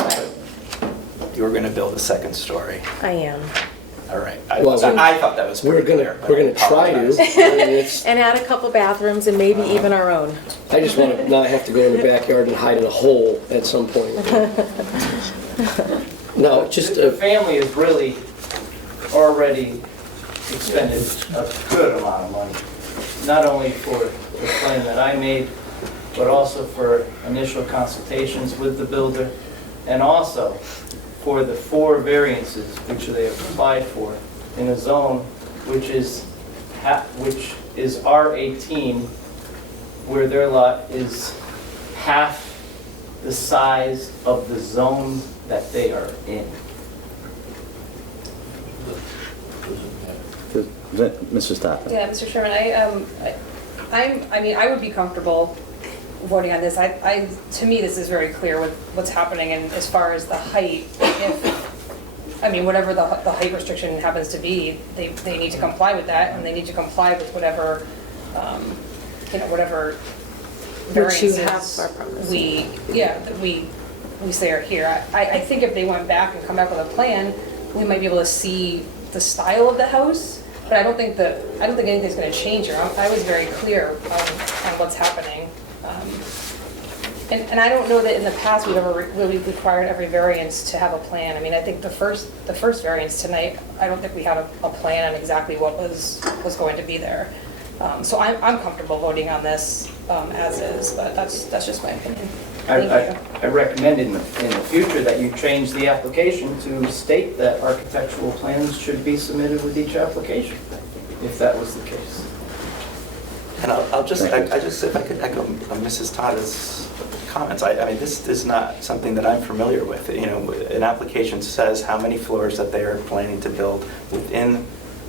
You were going to build a second story. I am. All right. Well, I thought that was pretty clear. We're gonna try to. I mean, it's- And add a couple bathrooms and maybe even our own. I just want to not have to go in the backyard and hide in a hole at some point. No, just The family has really already expended a good amount of money, not only for the plan that I made, but also for initial consultations with the builder, and also for the 4 variances which they have applied for in a zone which is R18, where their lot is half the size of the zone that they are in. Mrs. Tappan? Yeah, Mr. Chairman, I would be comfortable voting on this. To me, this is very clear with what's happening, and as far as the height, whatever the height restriction happens to be, they need to comply with that, and they need to comply with whatever, whatever Which you variances have our promise. that we say are here. I think if they went back and come back with a plan, we might be able to see the style of the house, but I don't think anything's going to change here. I was very clear on what's happening. And I don't know that in the past we've ever really required every variance to have a plan. I mean, I think the first variance tonight, I don't think we had a plan on exactly what was going to be there. So I'm comfortable voting on this as is, but that's just my opinion. I recommend in the future that you change the application to state that architectural plans should be submitted with each application, if that was the case. And I'll just, I just, if I could echo Mrs. Tada's comments, I mean, this is not something that I'm familiar with. You know, an application says how many floors that they are planning to build within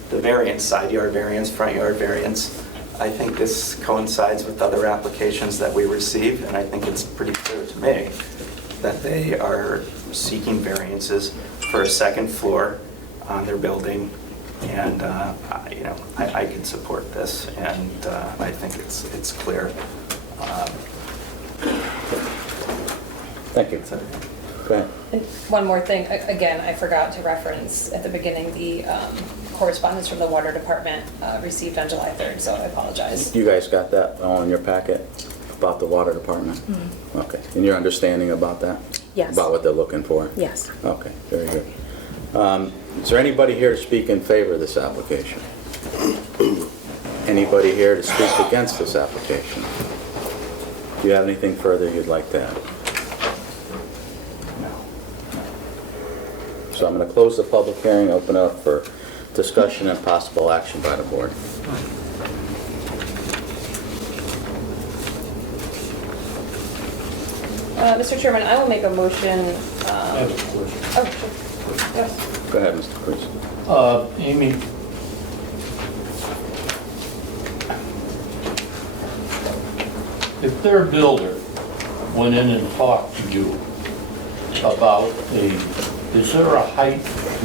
the variance, side yard variance, front yard variance. I think this coincides with other applications that we receive, and I think it's pretty clear to me that they are seeking variances for a second floor on their building. And, you know, I can support this, and I think it's clear. Thank you. Go ahead. And one more thing, again, I forgot to reference at the beginning the correspondence from the water department received on July 3rd, so I apologize. You guys got that all in your packet about the water department? Mm-hmm. Okay. And your understanding about that? Yes. About what they're looking for? Yes. Okay, very good. Is there anybody here to speak in favor of this application? Anybody here to speak against this application? Do you have anything further you'd like to add? No. So I'm going to close the public hearing, open up for discussion and possible action by the board. Mr. Chairman, I will make a motion. I have a question. Oh, sure. Yes. Go ahead, Mr. Cruz. Amy, if their builder went in and talked to you about is there a height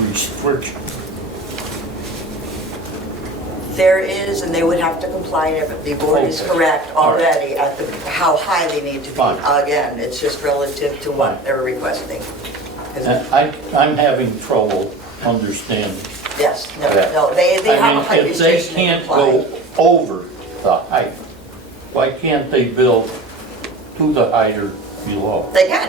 restriction? There is, and they would have to comply, the board is Okay. correct All right. already at how high they need to be. Fine. Again, it's just relative to what Fine. they're requesting. 'Cause- And I'm having trouble understanding. Yes, that. no, they have a I height mean, if they restriction to can't comply. go over the height, why can't they build to the height or below? They can,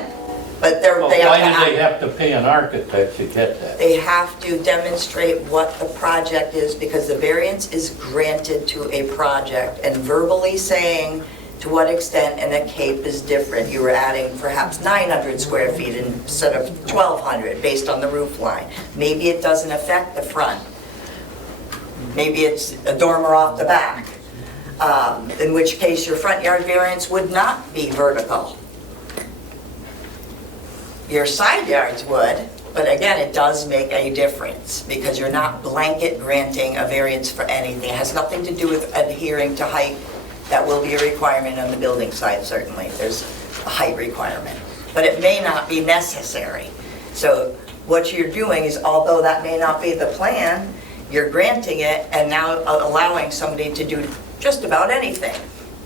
but Well, they why have do to they have to pay an architect to get that? They have to demonstrate what the project is, because the variance is granted to a project, and verbally saying to what extent in a cape is different. You were adding perhaps 900 square feet instead of 1,200 based on the roof line. Maybe it doesn't affect the front. Maybe it's a dormer off the back, in which case your front yard variance would not be vertical. Your side yards would, but again, it does make a difference because you're not blanket granting a variance for anything. It has nothing to do with adhering to height. That will be a requirement on the building side, certainly. There's a height requirement, but it may not be necessary. So what you're doing is, although that may not be the plan, you're granting it and now allowing somebody to do just about anything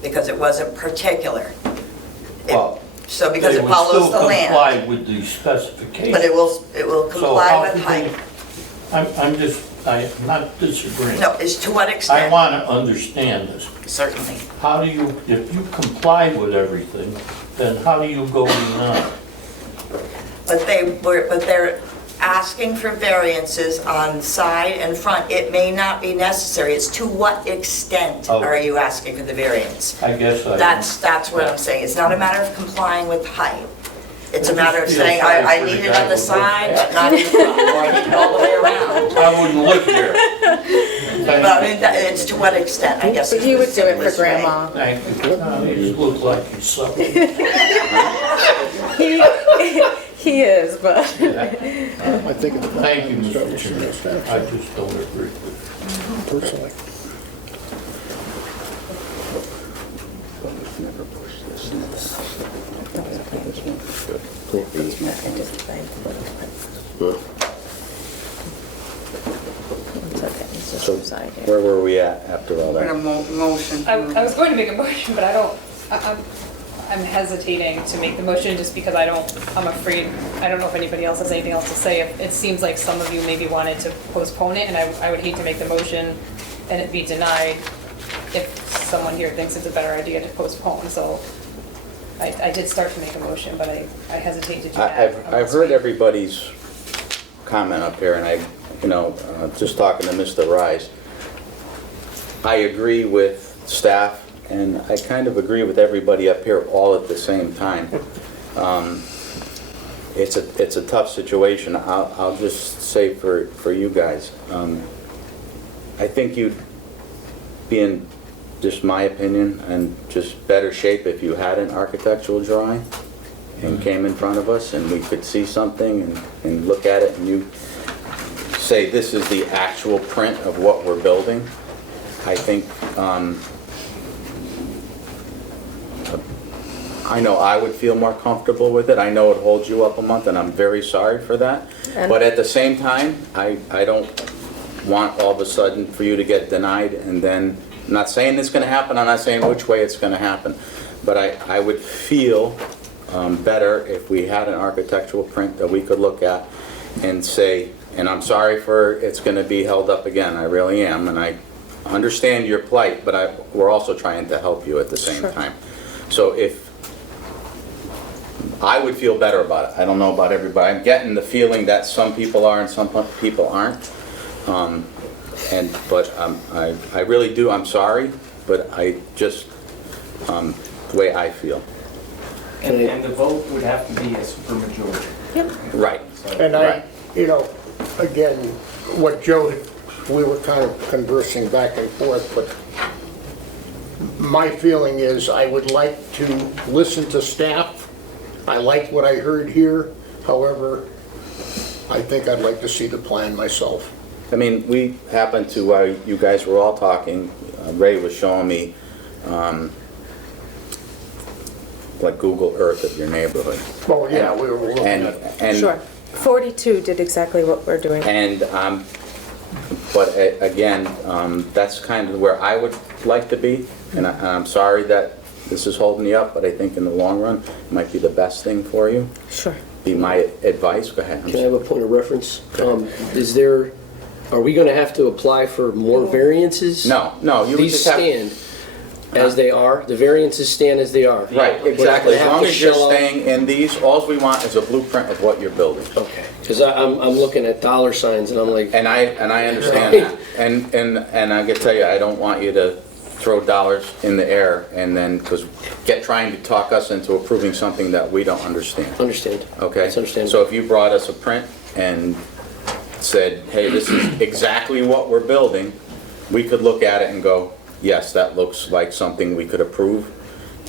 because it wasn't particular. Well, So because it follows the They would still comply land. with the specifications. But it will So comply how with could height. I'm not disagreeing. No, it's to what I extent? want to understand this. Certainly. How do you, if you comply with everything, then how do you go beyond? But they're asking for variances on side and front. It may not be necessary. It's to what extent Oh. are you asking for the variance? I guess I... That's what I'm saying. It's not a matter of complying with height. It's a matter of just feel saying, sorry I for the need it guy on the who side, lives but not in the front, or I need it all the way around. I wouldn't live here. But I mean, it's to what extent, I guess. But is he the would do it for simplest way. grandma. Thank you. You look like you suffer. He is, but. I think it's. Thank you, Mr. Chairman. I just don't agree with Personally. Never push this. So where were we at after all We're in a that? motion. I was going to make a motion, but I'm hesitating to make the motion just because I'm afraid, I don't know if anybody else has anything else to say. It seems like some of you maybe wanted to postpone it, and I would hate to make the motion and it be denied if someone here thinks it's a better idea to postpone. So I did start to make a motion, but I hesitate to do that. I've heard everybody's comment up here, and just talking to Mr. Rise, I agree with staff, and I kind of agree with everybody up here all at the same time. it's a tough situation. I'll just say for you guys, I think you'd be in, just my opinion, and just better shape if you had an architectural drawing and came in front of us and we could see something and look at it and you say this is the actual print of what we're building. I think, I know I would feel more comfortable with it. I know it holds you up a month and I'm very sorry for that. But at the same time, I don't want all of a sudden for you to get denied and then, I'm not saying it's gonna happen, I'm not saying which way it's gonna happen, but I would feel better if we had an architectural print that we could look at and say, and I'm sorry for it's gonna be held up again, I really am, and I understand your plight, but we're also trying to help you at the same time. So if, I would feel better about it. I don't know about everybody. I'm getting the feeling that some people are and some people aren't. But I really do, I'm sorry, but I just, the way I feel. And the vote would have to be a supermajority. Yep. Right. And you know, again, what Joe, we were kind of conversing back and forth, but my feeling is I would like to listen to staff. I like what I heard here. However, I think I'd like to see the plan myself. I mean, we happened to, while you guys were all talking, Ray was showing me like Google Earth of your neighborhood. Oh, yeah, we were looking at. And Sure. 42 did exactly what we're doing. And, but again, that's kind of where I would like to be. And I'm sorry that this is holding you up, but I think in the long run, it might be the best thing for you. Sure. Be my advice. Go ahead. Can I have a point of reference? Are we going to have to apply for more variances? No. You These just have, stand as they are. The variances stand as they are. right, exactly. As long as you're staying in these, all we want is a blueprint of what you're building. Okay. Because I'm looking at dollar signs and I'm like. And I understand that. And I can tell you, I don't want you to throw dollars in the air and then, because trying to talk us into approving something that we don't understand. Understand. Okay? That's understandable. So if you brought us a print and said, hey, this is exactly what we're building, we could look at it and go, yes, that looks like something we could approve,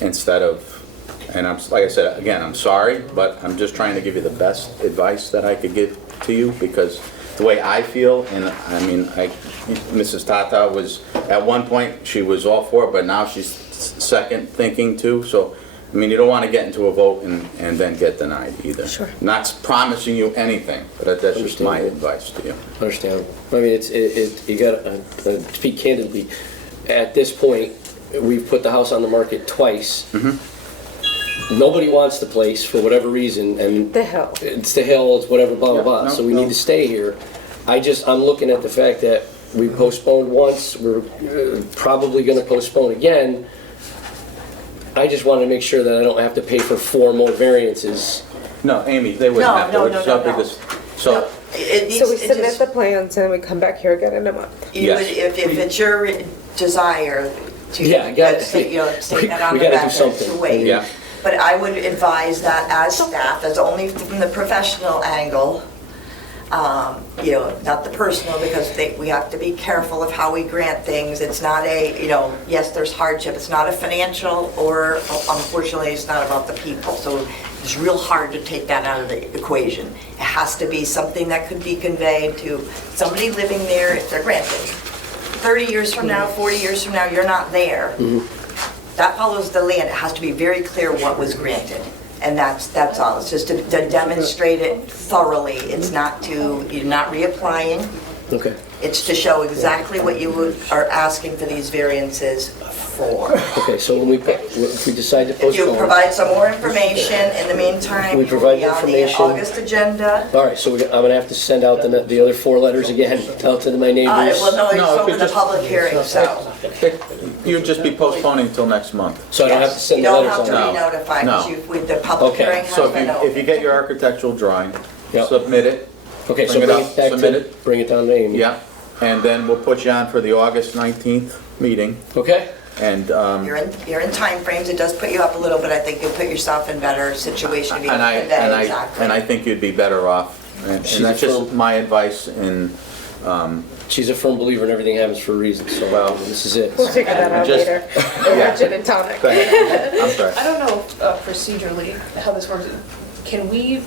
instead of, and like I said, again, I'm sorry, but I'm just trying to give you the best advice that I could give to you, because the way I feel, and I mean, Mrs. Tata was, at one point, she was all for it, but now she's second thinking too, so, I mean, you don't want to get into a vote and then get denied either. Sure. Not promising you anything, but that's just my advice to you. Understand. I mean, you got to speak candidly. At this point, we've put the house on the market twice. Nobody wants the place for whatever reason, and The hill. it's the hill, it's whatever, blah, blah, blah. So we need to stay here. I'm looking at the fact that we postponed once, we're probably going to postpone again. I just want to make sure that I don't have to pay for 4 more variances. No, Amy, they wouldn't have to. No. So, So we submit the plans and then we come back here again in a month. If it's your desire to, Yeah, I got it. state that on We the gotta do record something. to wait. yeah. But I would advise that as staff, as only from the professional angle, not the personal, because we have to be careful of how we grant things. It's not yes, there's hardship. It's not a financial, or unfortunately, it's not about the people. So it's real hard to take that out of the equation. It has to be something that could be conveyed to somebody living there if they're granted. 30 years from now, 40 years from now, you're not there. That follows the land. It has to be very clear what was granted. And that's all. It's just to demonstrate it thoroughly. It's not you're not reapplying. Okay. It's to show exactly what you are asking for these variances for. Okay, so if we decide to If you postpone. provide some more information, in the meantime, We you'll provide be on the information. August agenda. All right, so I'm going to have to send out the other 4 letters again, out to my neighbors. Well, no, it's No, it over could the just- public hearing, so You'd just be postponing until next month. So I don't have to you send the don't letters have to out? No. re-notify, No. because the public Okay. hearing So has been open. if you get your architectural drawing, Yep. submit it, Okay, so Bring it bring up, it back submit to, it. bring it down to Amy. yeah, and then we'll put you on for the August 19th meeting. Okay, And, You're in timeframes, it does put you up a little bit, I think you'll put yourself in better situation to be able and to I, convey and I, exactly. and I think you'd be better off, and that's just my advice in, She's a firm believer in everything happens for a reason, so this is it. We'll figure that out Just- later. Over gin and tonic. Go ahead. I'm sorry. I don't know procedurally how this works. Can we,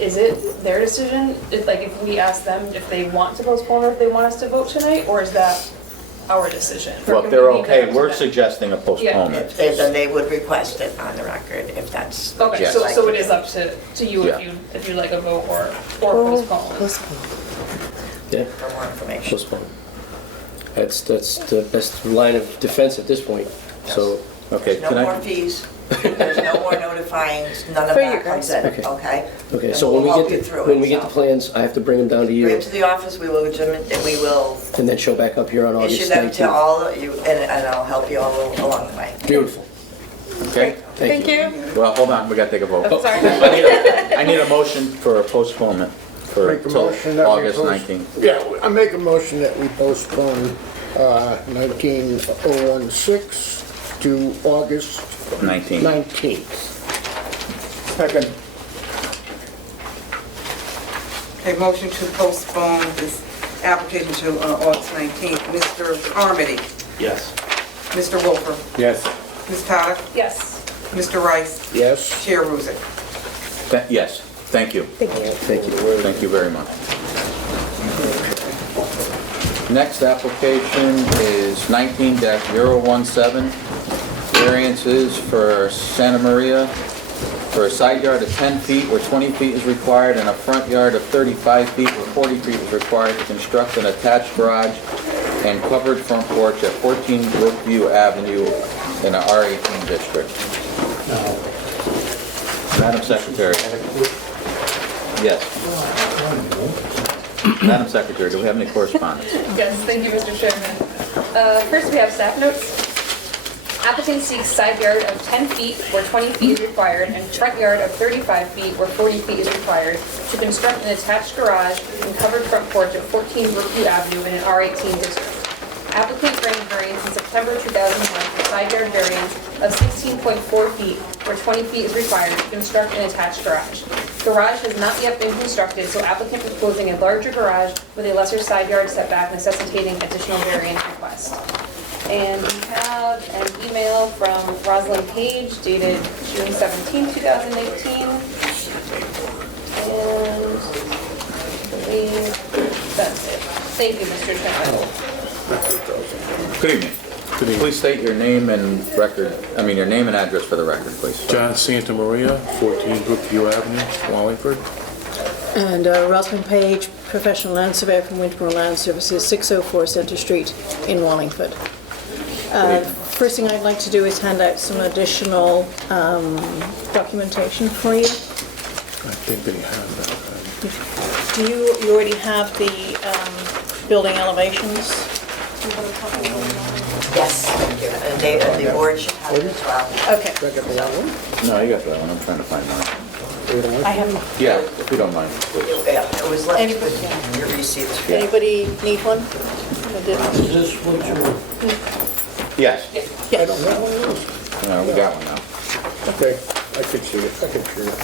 is it their decision, if we ask them if they want to postpone or if they want us to vote tonight, or is that our decision? Or Well, if can they're we leave that okay, up to we're them? suggesting a postponement. Then they would request it on the record if that's. Okay, Yes. so it is up to you Yeah. if you like a vote or postpone. Yeah, For more information. postpone. That's the best line of defense at this point, so. Okay, No can I? more fees, there's no more notifying, none of For you that comes guys. in, Okay. okay? Okay, And so we'll when we walk get, you through when it, we get so. the plans, I have to bring them down to Bring you, it to the office, we will, and we will and then show back up here on issue August them to 19th. all of you, and I'll help you all along the way. Beautiful. Okay, Thank you. well, hold on, we gotta take a vote. Sorry. I need a motion for a postponement for Make a till motion that we August post- 19th. Yeah, I make a motion that we postpone 19016 to August 19th. 19th. Second. Okay, motion to postpone this application to August 19th. Mr. Carmody, Yes. Mr. Wolfer, Yes. Ms. Tata, Yes. Mr. Rice, Yes? Chair Ruzick. Yes, thank you. Thank you. Thank you. Thank you very much. Next application is 19-017, variances for Santa Maria for a side yard of 10 feet where 20 feet is required and a front yard of 35 feet where 40 feet is required to construct an attached garage and covered front porch at 14 Brookview Avenue in the R18 district. Madam Secretary. Yes. Madam Secretary, do we have any correspondence? Yes, thank you, Mr. Chairman. First, we have staff notes. Applicant seeks side yard of 10 feet where 20 feet is required and front yard of 35 feet where 40 feet is required to construct an attached garage and covered front porch at 14 Brookview Avenue in an R18 district. Applicant granted variance in September 2001 for side yard variance of 16.4 feet where 20 feet is required to construct an attached garage. Garage has not yet been constructed, so applicant proposing a larger garage with a lesser side yard setback necessitating additional variance request. And we have an email from Rosalind Page dated June 17, 2018. And I believe that's it. Thank you, Mr. Chairman. Good evening. Please state your name and your name and address for the record, please. John Santa Maria, 14 Brookview Avenue, Wallingford. And Rosalind Page, professional land surveyor from Wintermore Land Services, 604 Center Street in Wallingford. First thing I'd like to do is hand out some additional documentation for you. I think they have that. Do you already have the building elevations? Yes, thank you. And the board should have it as well. Okay. No, you got that one. I'm trying to find mine. I have, Yeah, if you don't mind, please. Yeah, it was left Anybody- with your receipts. anybody need one? I didn't. Is this what you're... Yes. Yes. No, we got one now. Okay, I can see it, I can see it.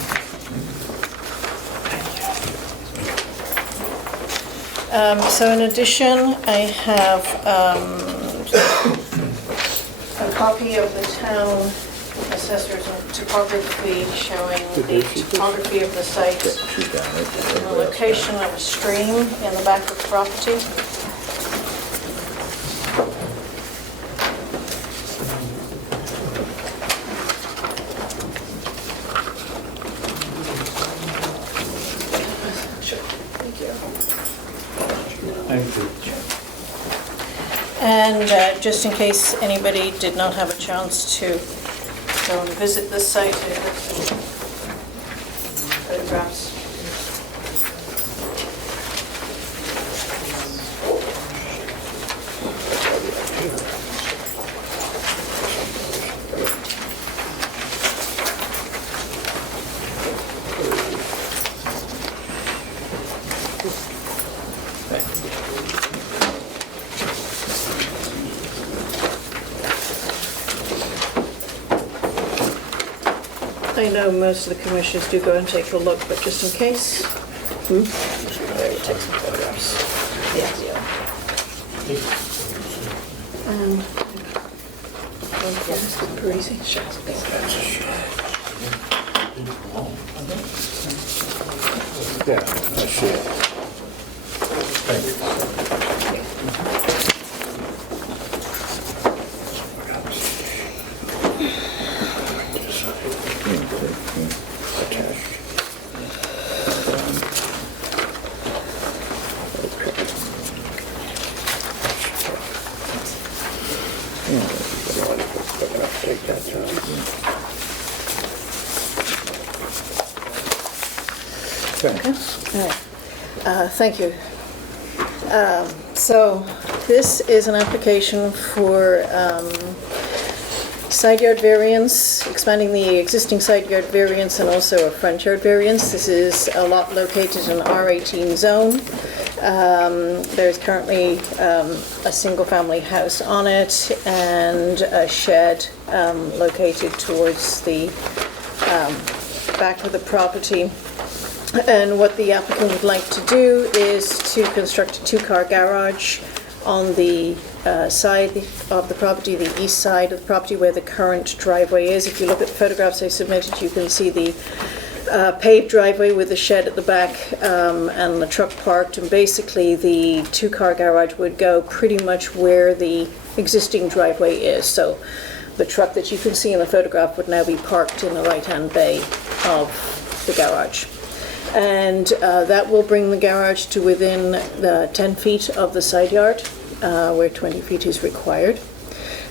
So in addition, I have a copy of the town assessor's topography showing the topography of the site, She's got it. and the location of a stream in the back of the property. And just in case anybody did not have a chance to go and visit this site, here's some photographs. I know most of the commissioners do go and take a look, but just in case. There, you take some photographs. Yeah. Super easy. Sure. Yeah, I see it. Take that time. Thank you. So this is an application for side yard variance, expanding the existing side yard variance and also a front yard variance. This is a lot located in R18 zone. There's currently a single-family house on it and a shed located towards the back of the property. And what the applicant would like to do is to construct a two-car garage on the side of the property, the east side of the property where the current driveway is. If you look at the photographs I submitted, you can see the paved driveway with the shed at the back and the truck parked. And basically the two-car garage would go pretty much where the existing driveway is. So the truck that you can see in the photograph would now be parked in the right-hand bay of the garage. And that will bring the garage to within the 10 feet of the side yard, where 20 feet is required.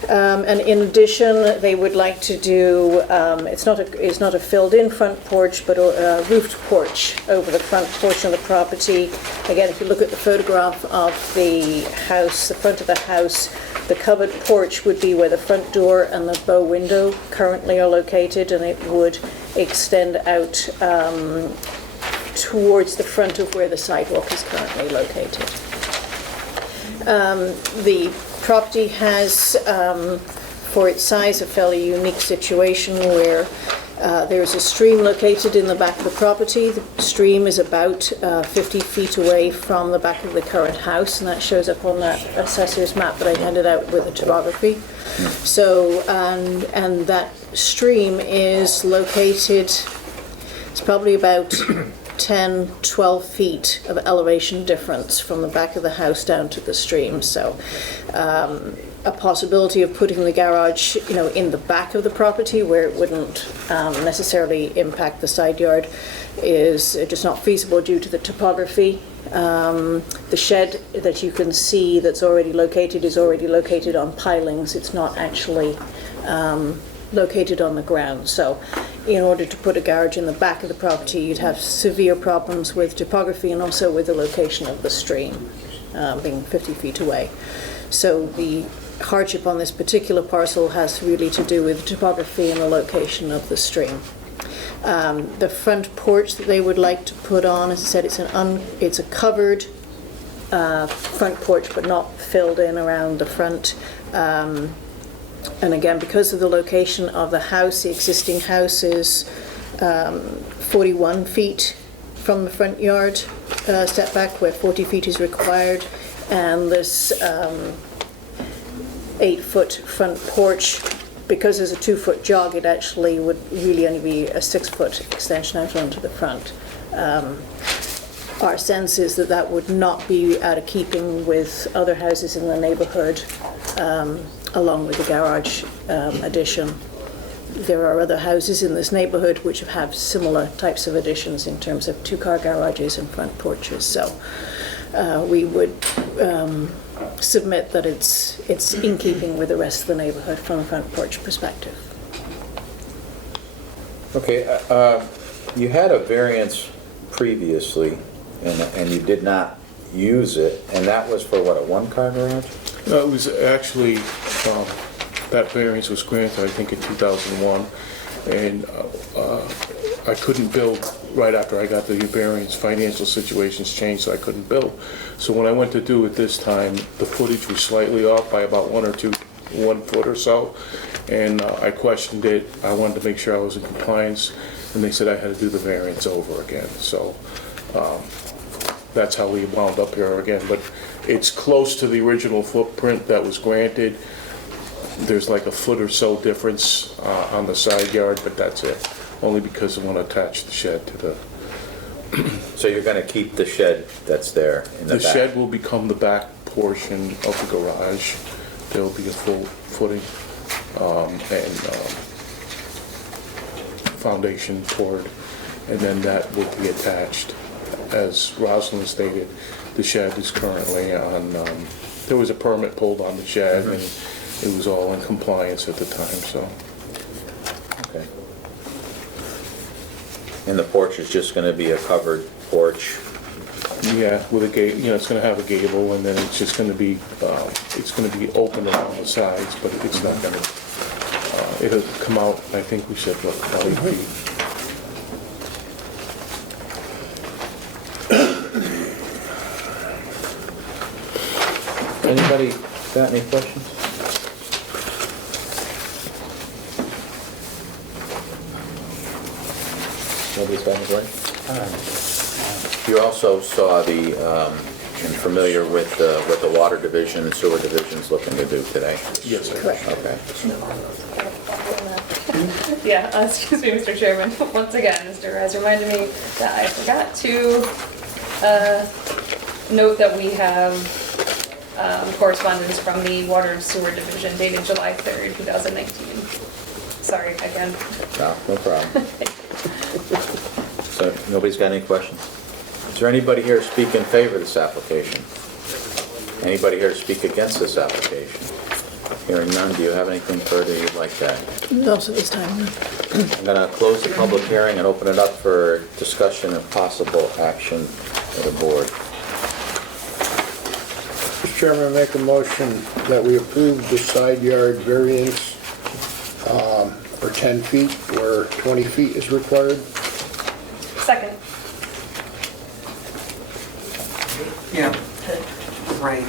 And in addition, they would like to do, it's not a filled-in front porch, but a roofed porch over the front portion of the property. Again, if you look at the photograph of the house, the front of the house, the covered porch would be where the front door and the bow window currently are located, and it would extend out towards the front of where the sidewalk is currently located. The property has, for its size, a fairly unique situation where there's a stream located in the back of the property. The stream is about 50 feet away from the back of the current house, and that shows up on that assessor's map that I handed out with the topography. So, and that stream is located, it's probably about 10, 12 feet of elevation difference from the back of the house down to the stream. So a possibility of putting the garage, in the back of the property where it wouldn't necessarily impact the side yard is just not feasible due to the topography. The shed that you can see that's already located is already located on pilings. It's not actually located on the ground. So in order to put a garage in the back of the property, you'd have severe problems with topography and also with the location of the stream being 50 feet away. So the hardship on this particular parcel has really to do with topography and the location of the stream. The front porch that they would like to put on, as I said, it's a covered front porch, but not filled in around the front. And again, because of the location of the house, the existing house is 41 feet from the front yard setback, where 40 feet is required. And this 8-foot front porch, because there's a 2-foot jog, it actually would really only be a 6-foot extension out onto the front. Our sense is that that would not be out of keeping with other houses in the neighborhood, along with the garage addition. There are other houses in this neighborhood which have similar types of additions in terms of 2-car garages and front porches. So we would submit that it's in keeping with the rest of the neighborhood from a front porch perspective. Okay, you had a variance previously, and you did not use it, and that was for what, a 1-car garage? No, it was actually, that variance was granted, I think, in 2001, and I couldn't build right after I got the variance. Financial situations changed, so I couldn't build. So when I went to do it this time, the footage was slightly off by about 1 foot or so, and I questioned it. I wanted to make sure I was in compliance. and they said I had to do the variance over again. So that's how we wound up here again. But it's close to the original footprint that was granted. There's like a foot or so difference on the side yard, but that's it. Only because I want to attach the shed to the... So you're going to keep the shed that's there in the back? The shed will become the back portion of the garage. There'll be a full footing and foundation poured, and then that will be attached. As Rosalind stated, the shed is currently on, there was a permit pulled on the shed, and it was all in compliance at the time, so. Okay. And the porch is just going to be a covered porch? Yeah, with a gate, it's going to have a gable, and then it's just going to be, open around the sides, but it's not going to, it'll come out, I think we said, what, 20 feet. Anybody got any questions? Nobody's got any questions? You also saw the, and familiar with what the water division and sewer division's looking to do today? Yes, sir. Correct. Okay. Yeah, excuse me, Mr. Chairman. Once again, Mr. Rez reminded me that I forgot to note that we have correspondence from the Water and Sewer Division dated July 3rd, 2019. Sorry again. No problem. So nobody's got any questions? Is there anybody here to speak in favor of this application? Anybody here to speak against this application? Hearing none, do you have anything further you'd like to add? Not at this time, no. I'm going to close the public hearing and open it up for discussion and possible action of the board. Mr. Chairman, I make a motion that we approve the side yard variance for 10 feet where 20 feet is required. Second. Yeah, right.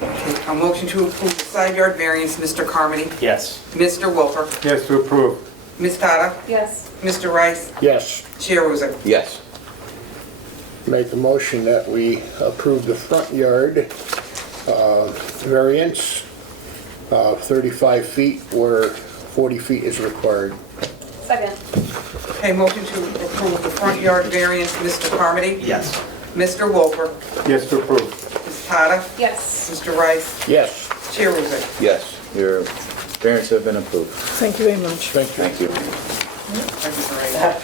Okay, a motion to approve the side yard variance, Mr. Carmody. Yes. Mr. Wolfer. Yes, to approve. Ms. Tata. Yes. Mr. Rice. Yes. Chair Ruzick. Yes. Make a motion that we approve the front yard variance, 35 feet where 40 feet is required. Second. Okay, motion to approve the front yard variance, Mr. Carmody. Yes. Mr. Wolfer. Yes, to approve. Ms. Tata. Yes. Mr. Rice. Yes. Chair Ruzick. Yes. Your variance have been approved. Thank you very much. Thank you. That's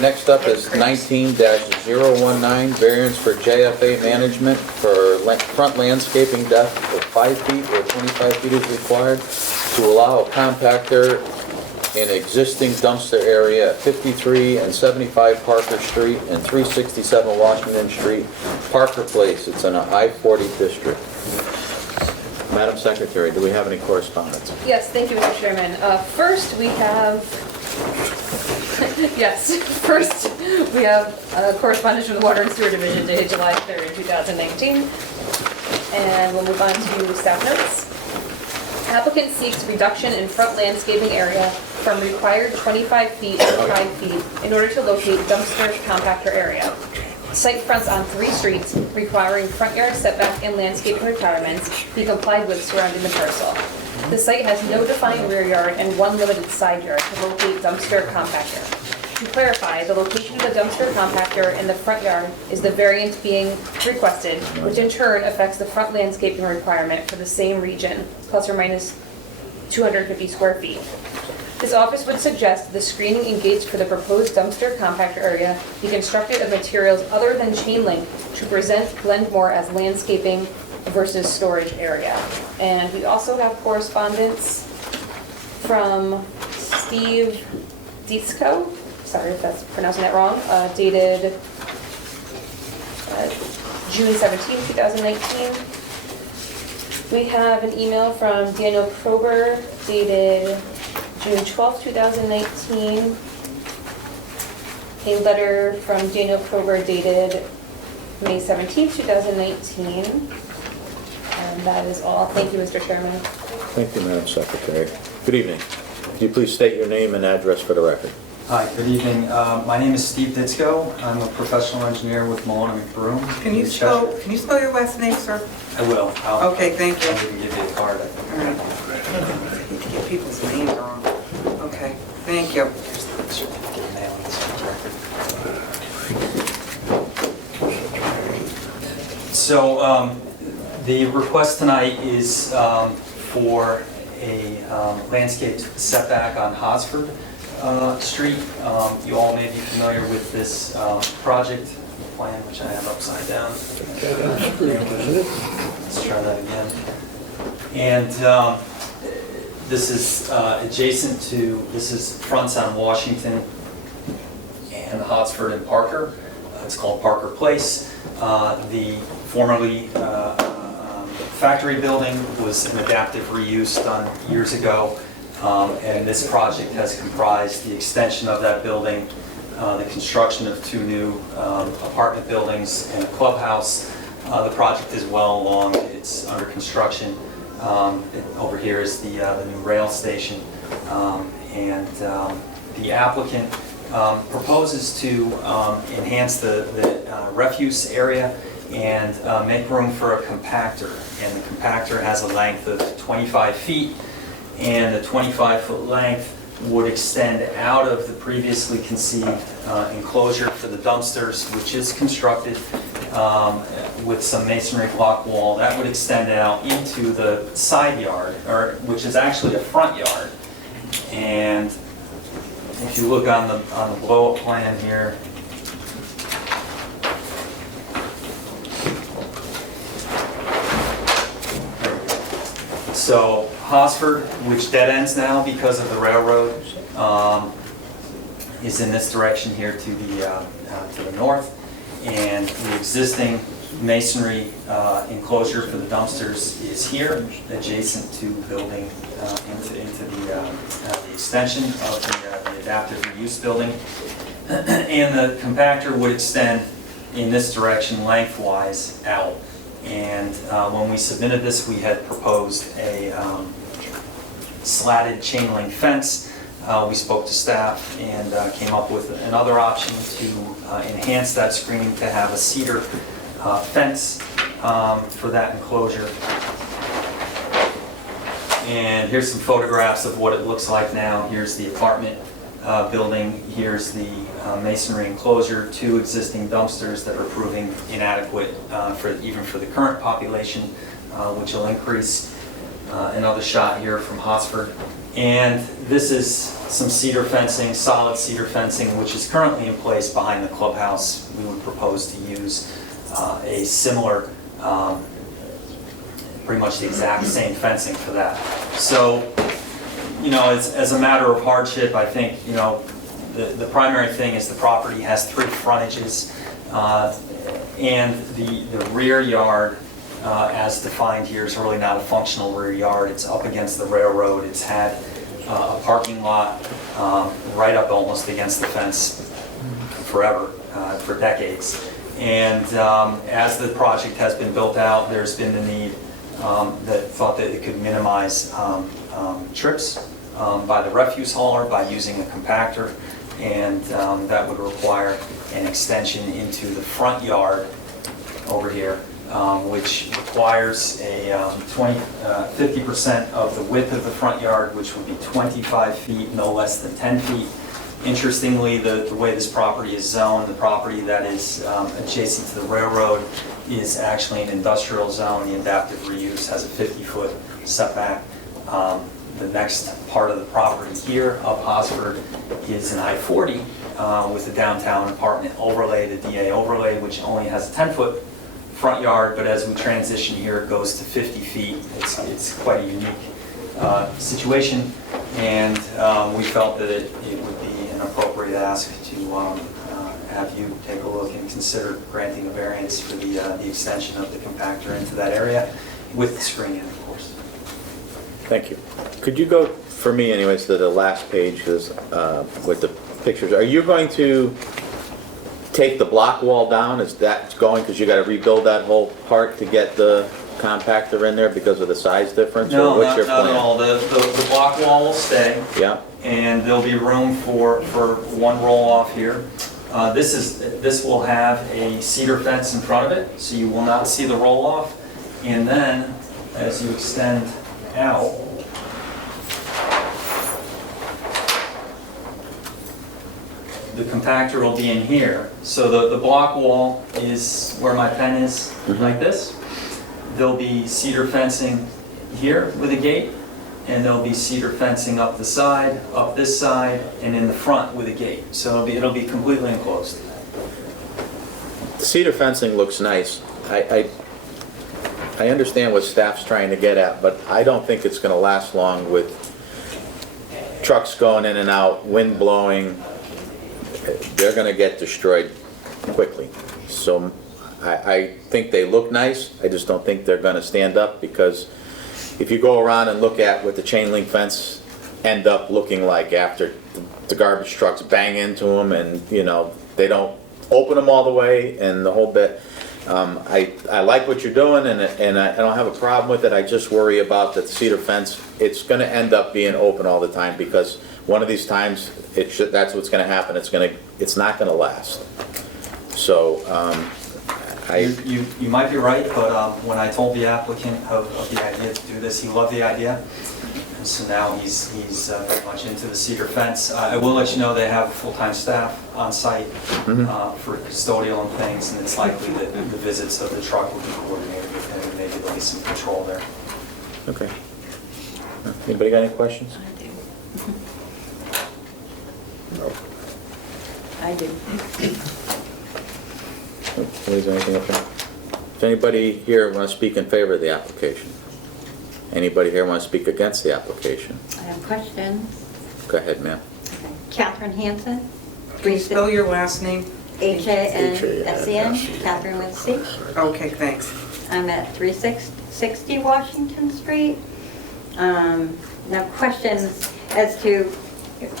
Next up is 19-019, variance for JFA management for front landscaping depth of 5 feet where 25 feet is required to allow a compactor in existing dumpster area at 53 and 75 Parker Street and 367 Washington Street, Parker Place. It's in a I-40 district. Madam Secretary, do we have any correspondence? Yes, thank you, Mr. Chairman. First, we have correspondence from the Water and Sewer Division dated July 3rd, 2019. And we'll move on to staff notes. Applicant seeks reduction in front landscaping area from required 25 feet to 5 feet in order to locate dumpster compactor area. Site fronts on 3 streets requiring front yard setback and landscaping requirements be complied with surrounding the parcel. The site has no defined rear yard and 1 limited side yard to locate dumpster compactor. To clarify, the location of the dumpster compactor in the front yard is the variance being requested, which in turn affects the front landscaping requirement for the same region, plus or minus 250 square feet. This office would suggest the screening and gates for the proposed dumpster compactor area be constructed of materials other than chain link to blend more as landscaping versus storage area. And we also have correspondence from Steve Ditzko, sorry if that's pronouncing that wrong, dated June 17, 2019. We have an email from Daniel Prober dated June 12, 2019. A letter from Daniel Prober dated May 17, 2019. And that is all. Thank you, Mr. Chairman. Thank you, Madam Secretary. Good evening. Could you please state your name and address for the record? Hi, good evening. My name is Steve Ditzko. I'm a professional engineer with Malone and Broom. Can you spell your last name, sir? I will. Okay, thank you. I'll even give you a card. All right. I hate to get people's names wrong. Okay, thank you. So the request tonight is for a landscape setback on Hosford Street. You all may be familiar with this project plan, which I have upside down. Let's try that again. And this is adjacent to, this is fronts on Washington and Hosford and Parker. It's called Parker Place. The formerly factory building was an adaptive reuse done years ago, and this project has comprised the extension of that building, the construction of 2 new apartment buildings and a clubhouse. The project is well along, it's under construction. Over here is the new rail station, and the applicant proposes to enhance the refuse area and make room for a compactor. And the compactor has a length of 25 feet, and the 25-foot length would extend out of the previously conceived enclosure for the dumpsters, which is constructed with some masonry block wall. That would extend out into the side yard, or which is actually a front yard. And if you look on the blow-up plan here, so Hosford, which dead ends now because of the railroad, is in this direction here to the north, and the existing masonry enclosure for the dumpsters is here, adjacent to building into the extension of the adaptive reuse building, and the compactor would extend in this direction lengthwise out. And when we submitted this, we had proposed a slatted chain link fence. We spoke to staff and came up with another option to enhance that screening, to have a cedar fence for that enclosure. And here's some photographs of what it looks like now. Here's the apartment building. Here's the masonry enclosure, 2 existing dumpsters that are proving inadequate even for the current population, which will increase. Another shot here from Hosford. And this is some cedar fencing, solid cedar fencing, which is currently in place behind the clubhouse. We would propose to use a similar, pretty much the exact same fencing for that. So, you know, as a matter of hardship, I think, you know, the primary thing is the property has 3 frontages, and the rear yard, as defined here, is really not a functional rear yard. It's up against the railroad. It's had a parking lot right up almost against the fence forever, for decades. And as the project has been built out, there's been the need that thought that it could minimize trips by the refuse hauler by using a compactor, and that would require an extension into the front yard over here, which requires a 50% of the width of the front yard, which would be 25 feet, no less than 10 feet. Interestingly, the way this property is zoned, the property that is adjacent to the railroad is actually an industrial zone. The adaptive reuse has a 50-foot setback. The next part of the property here of Hosford is an I-40 with a downtown apartment overlay, the DA overlay, which only has a 10-foot front yard, but as we transition here, it goes to 50 feet. It's quite a unique situation, and we felt that it would be an appropriate ask to have you take a look and consider granting a variance for the extension of the compactor into that area with the screening, of course. Thank you. Could you go, for me anyways, to the last page with the pictures? Are you going to take the block wall down? Is that going, because you got to rebuild that whole part to get the compactor in there because of the size difference? or No, what's not your not plan? at all. The block wall will stay. Yeah, And there'll be room for one roll-off here. This will have a cedar fence in front of it, so you will not see the roll-off. And then, as you extend out, the compactor will be in here. So the block wall is where my pen is, like this. There'll be cedar fencing here with a gate, and there'll be cedar fencing up the side, up this side, and in the front with a gate. So it'll be completely enclosed. the cedar fencing looks nice. I understand what staff's trying to get at, but I don't think it's gonna last long with trucks going in and out, wind blowing. They're gonna get destroyed quickly. So I think they look nice, I just don't think they're gonna stand up, because if you go around and look at what the chain link fence end up looking like after the garbage trucks bang into them, and you know, they don't open them all the way and the whole bit. I like what you're doing, and I don't have a problem with it. I just worry about the cedar fence. It's gonna end up being open all the time, because one of these times, that's what's gonna happen. It's not gonna last. So, You might be right, but when I told the applicant of the idea to do this, he loved the idea. And so now he's very much into the cedar fence. I will let you know they have full-time staff on site for custodial and things, and it's likely that the visits of the truck will be coordinated with him, and maybe there'll be some control there. okay. Anybody got any questions? I do. Is there anything up there? Does anybody here want to speak in favor of the application? Anybody here want to speak against the application? I have questions. Go ahead, ma'am. Catherine Hansen. Can you spell your last name? Hansen, Catherine with C. Okay, thanks. I'm at 360 Washington Street. Now, questions as to,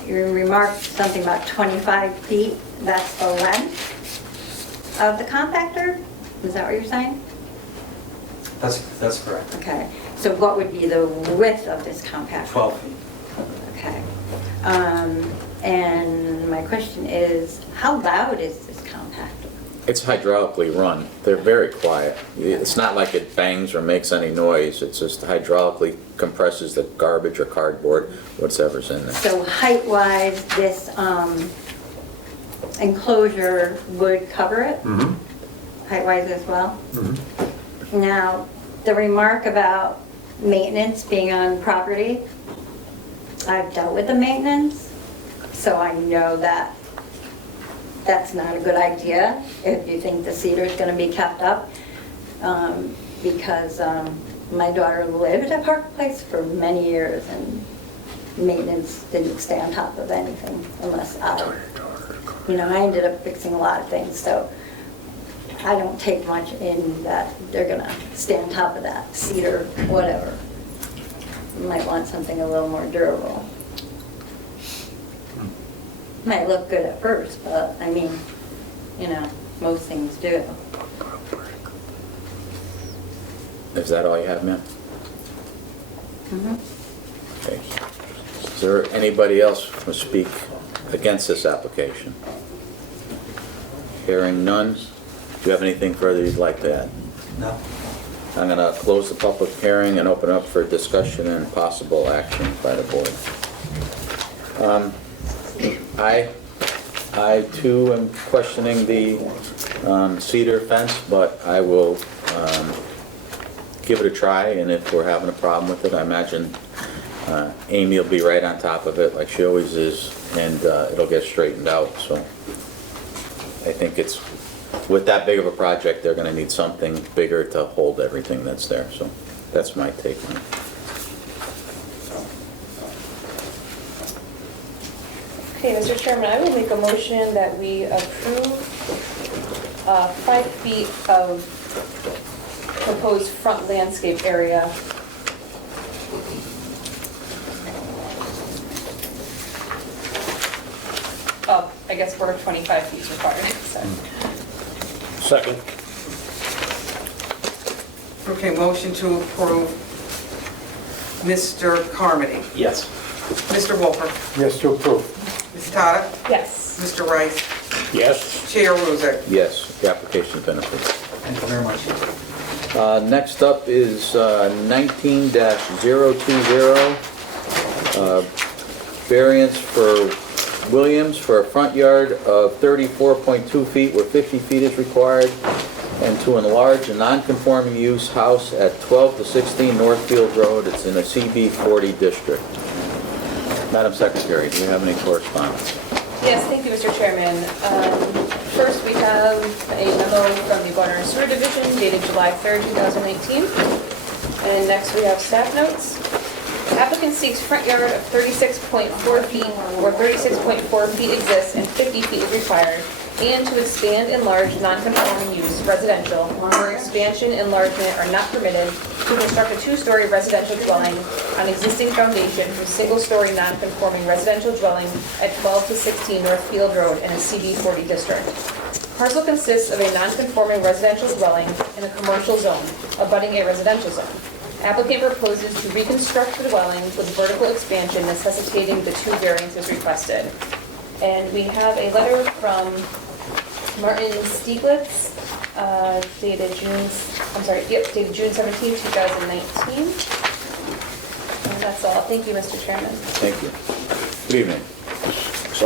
you remarked something about 25 feet, that's the length of the compactor? Is that what you're saying? That's correct. Okay, so what would be the width of this compactor? 12 feet. Okay. And my question is, how loud is this compactor? It's hydraulically run. They're very quiet. It's not like it bangs or makes any noise. It's just hydraulically compresses the garbage or cardboard, whatever's in there. So height-wise, this enclosure would cover it? Mm-hmm. Height-wise as well? Mm-hmm. Now, the remark about maintenance being on property, I've dealt with the maintenance, so I know that that's not a good idea if you think the cedar is going to be kept up, because my daughter lived at Park Place for many years, and maintenance didn't stay on top of anything unless I ended up fixing a lot of things, so I don't take much in that they're going to stay on top of that cedar, whatever. You might want something a little more durable. Might look good at first, but I mean, most things do. Is that all you have, ma'am? Okay. Is there anybody else who will speak against this application? Hearing none. Do you have anything further you'd like to add? No. I'm going to close the public hearing and open up for discussion and possible action by the board. I too am questioning the cedar fence, but I will give it a try, and if we're having a problem with it, I imagine Amy will be right on top of it like she always is, and it'll get straightened out. So I think it's, with that big of a project, they're going to need something bigger to hold everything that's there. So that's my take on it. Okay, Mr. Chairman, I will make a motion that we approve 5 feet of proposed front landscape area. I guess where 25 feet is required, so. Second. Okay, motion to approve. Mr. Carmody. Yes. Mr. Wolfer. Yes, to approve. Ms. Tata. Yes. Mr. Rice. Yes. Chair Ruzek. Yes, the application has been approved. Thank you very much. Next up is 19-020, variance for Williams for a front yard of 34.2 feet where 50 feet is required, and to enlarge a non-conforming use house at 12 to 16 Northfield Road. It's in a CB 40 district. Madam Secretary, do you have any correspondence? Yes, thank you, Mr. Chairman. First, we have a memo from the Water and Sewer Division dated July 3rd, 2019. And next, we have staff notes. The applicant seeks front yard of 36.4 feet, where 36.4 feet exists and 50 feet is required, and to expand, enlarge non-conforming use residential, where expansion, enlargement are not permitted, to construct a two-story residential dwelling on existing foundation from single-story non-conforming residential dwelling at 12 to 16 Northfield Road in a CB 40 district. Parcel consists of a non-conforming residential dwelling in a commercial zone, abutting a residential zone. Applicant proposes to reconstruct the dwelling with vertical expansion necessitating the two variances requested. And we have a letter from Martin Stieglitz, dated June 17, 2019. And that's all. Thank you, Mr. Chairman. Thank you. Good evening.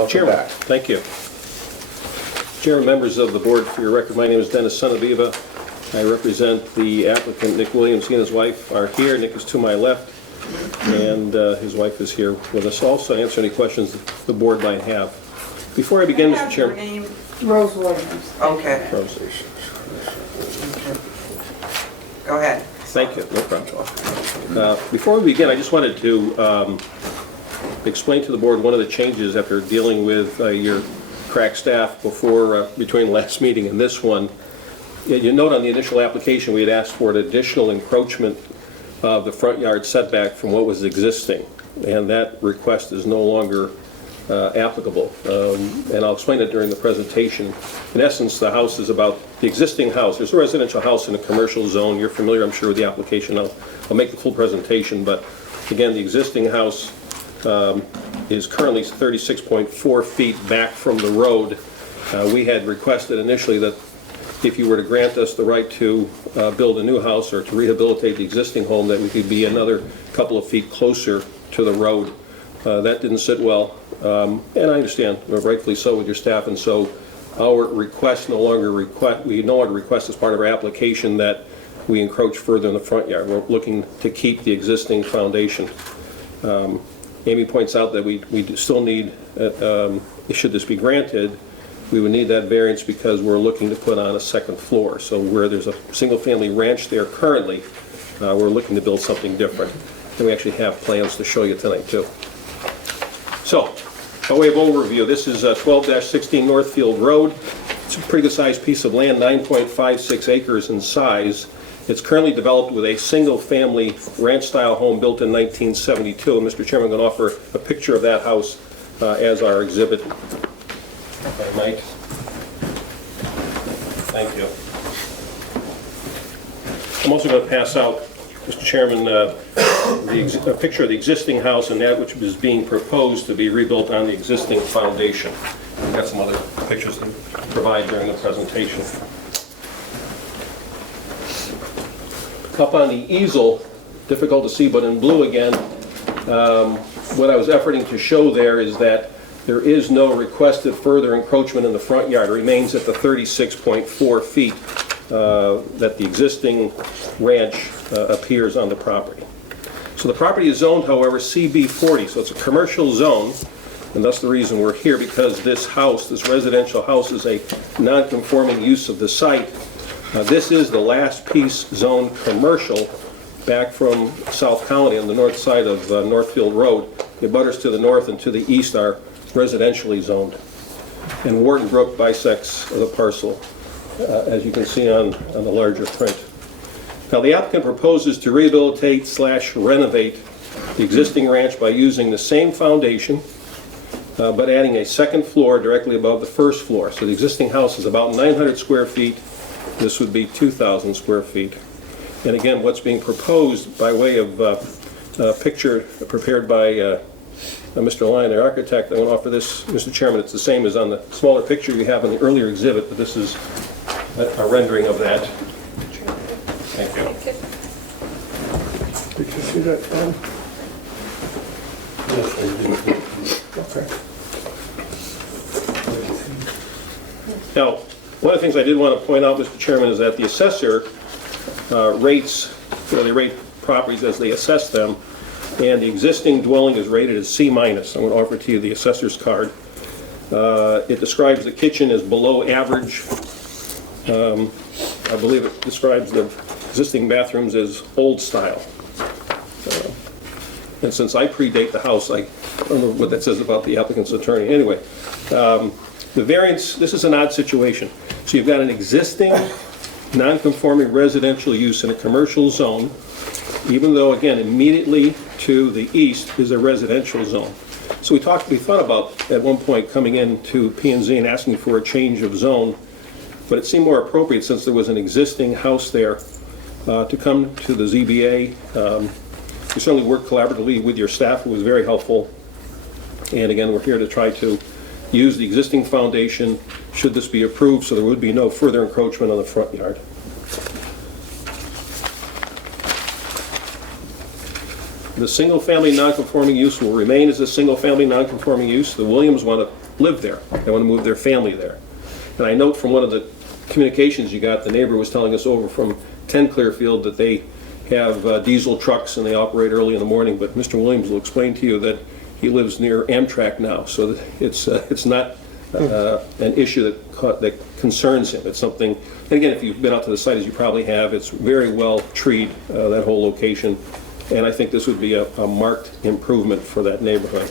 Chairman, thank you. Chairman, members of the board, for your record, my name is Dennis Sonaviva. I represent the applicant, Nick Williams. He and his wife are here. Nick is to my left, and his wife is here with us also to answer any questions the board might have. Before I begin, Mr. Chairman. Rose Williams. Okay. Rose. Go ahead. Thank you. No problem. Before we begin, I just wanted to explain to the board one of the changes after dealing with your crack staff between the last meeting and this one. You note on the initial application we had asked for an additional encroachment of the front yard setback from what was existing, and that request is no longer applicable. And I'll explain it during the presentation. In essence, the house is about the existing house. There's a residential house in a commercial zone. You're familiar, I'm sure, with the application. I'll make the full presentation, but again, the existing house is currently 36.4 feet back from the road. We had requested initially that if you were to grant us the right to build a new house or to rehabilitate the existing home, that we could be another couple of feet closer to the road. That didn't sit well, and I understand, rightfully so, with your staff, and so our request we no longer request as part of our application that we encroach further in the front yard. We're looking to keep the existing foundation. Amy points out that we still need, should this be granted, we would need that variance because we're looking to put on a second floor. So where there's a single-family ranch there currently, we're looking to build something different. And we actually have plans to show you tonight, too. So, by way of overview, this is 12-16 Northfield Road. It's a pretty good-sized piece of land, 9.56 acres in size. It's currently developed with a single-family ranch-style home built in 1972. And Mr. Chairman, I'm going to offer a picture of that house as our exhibit. If I might. Thank you. I'm also going to pass out, Mr. Chairman, a picture of the existing house and that which is being proposed to be rebuilt on the existing foundation. We've got some other pictures to provide during the presentation. Up on the easel, difficult to see, but in blue again, what I was efforting to show there is that there is no requested further encroachment in the front yard. It remains at the 36.4 feet that the existing ranch appears on the property. So the property is zoned, however, CB 40, so it's a commercial zone, and that's the reason we're here, because this house, this residential house, is a non-conforming use of the site. This is the last piece zoned commercial back from South Colony on the north side of Northfield Road. The abutters to the north and to the east are residentially zoned. And Wharton Brook bisects the parcel, as you can see on the larger print. Now, the applicant proposes to rehabilitate/renovate the existing ranch by using the same foundation, but adding a second floor directly above the first floor. So the existing house is about 900 square feet. This would be 2,000 square feet. And again, what's being proposed by way of a picture prepared by Mr. Lyon, the architect, I want to offer this, Mr. Chairman. It's the same as on the smaller picture you have in the earlier exhibit, but this is a rendering of that. Thank you. Did you see that, Tom? Okay. Now, one of the things I did want to point out, Mr. Chairman, is that the assessor rates, they rate properties as they assess them, and the existing dwelling is rated as C-. I'm going to offer to you the assessor's card. It describes the kitchen as below average. I believe it describes the existing bathrooms as old style. And since I predate the house, I don't know what that says about the applicant's attorney. Anyway, the variance, this is an odd situation. So you've got an existing non-conforming residential use in a commercial zone, even though, again, immediately to the east is a residential zone. So we thought about at one point coming into P&Z and asking for a change of zone, but it seemed more appropriate since there was an existing house there to come to the ZBA. We certainly worked collaboratively with your staff, who was very helpful. And again, we're here to try to use the existing foundation should this be approved, so there would be no further encroachment on the front yard. The single-family non-conforming use will remain as a single-family non-conforming use. The Williams want to live there. They want to move their family there. And I note from one of the communications you got, the neighbor was telling us over from 10 Clearfield that they have diesel trucks and they operate early in the morning, but Mr. Williams will explain to you that he lives near Amtrak now, so it's not an issue that concerns him. It's something, and again, if you've been out to the site, as you probably have, it's very well treed, that whole location, and I think this would be a marked improvement for that neighborhood.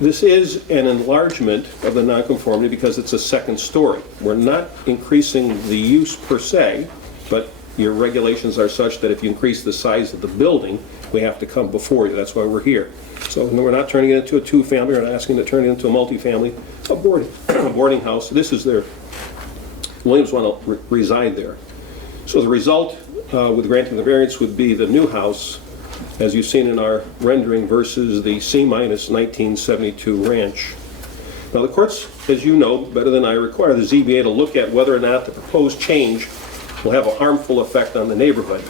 This is an enlargement of the nonconformity because it's a second story. We're not increasing the use per se, but your regulations are such that if you increase the size of the building, we have to come before you. That's why we're here. So we're not turning it into a two-family. We're not asking to turn it into a multifamily, a boarding house. This is their, Williams want to reside there. So the result with granting the variance would be the new house, as you've seen in our rendering, versus the C- 1972 ranch. Now the courts, as you know better than I, require the ZBA to look at whether or not the proposed change will have a harmful effect on the neighborhood.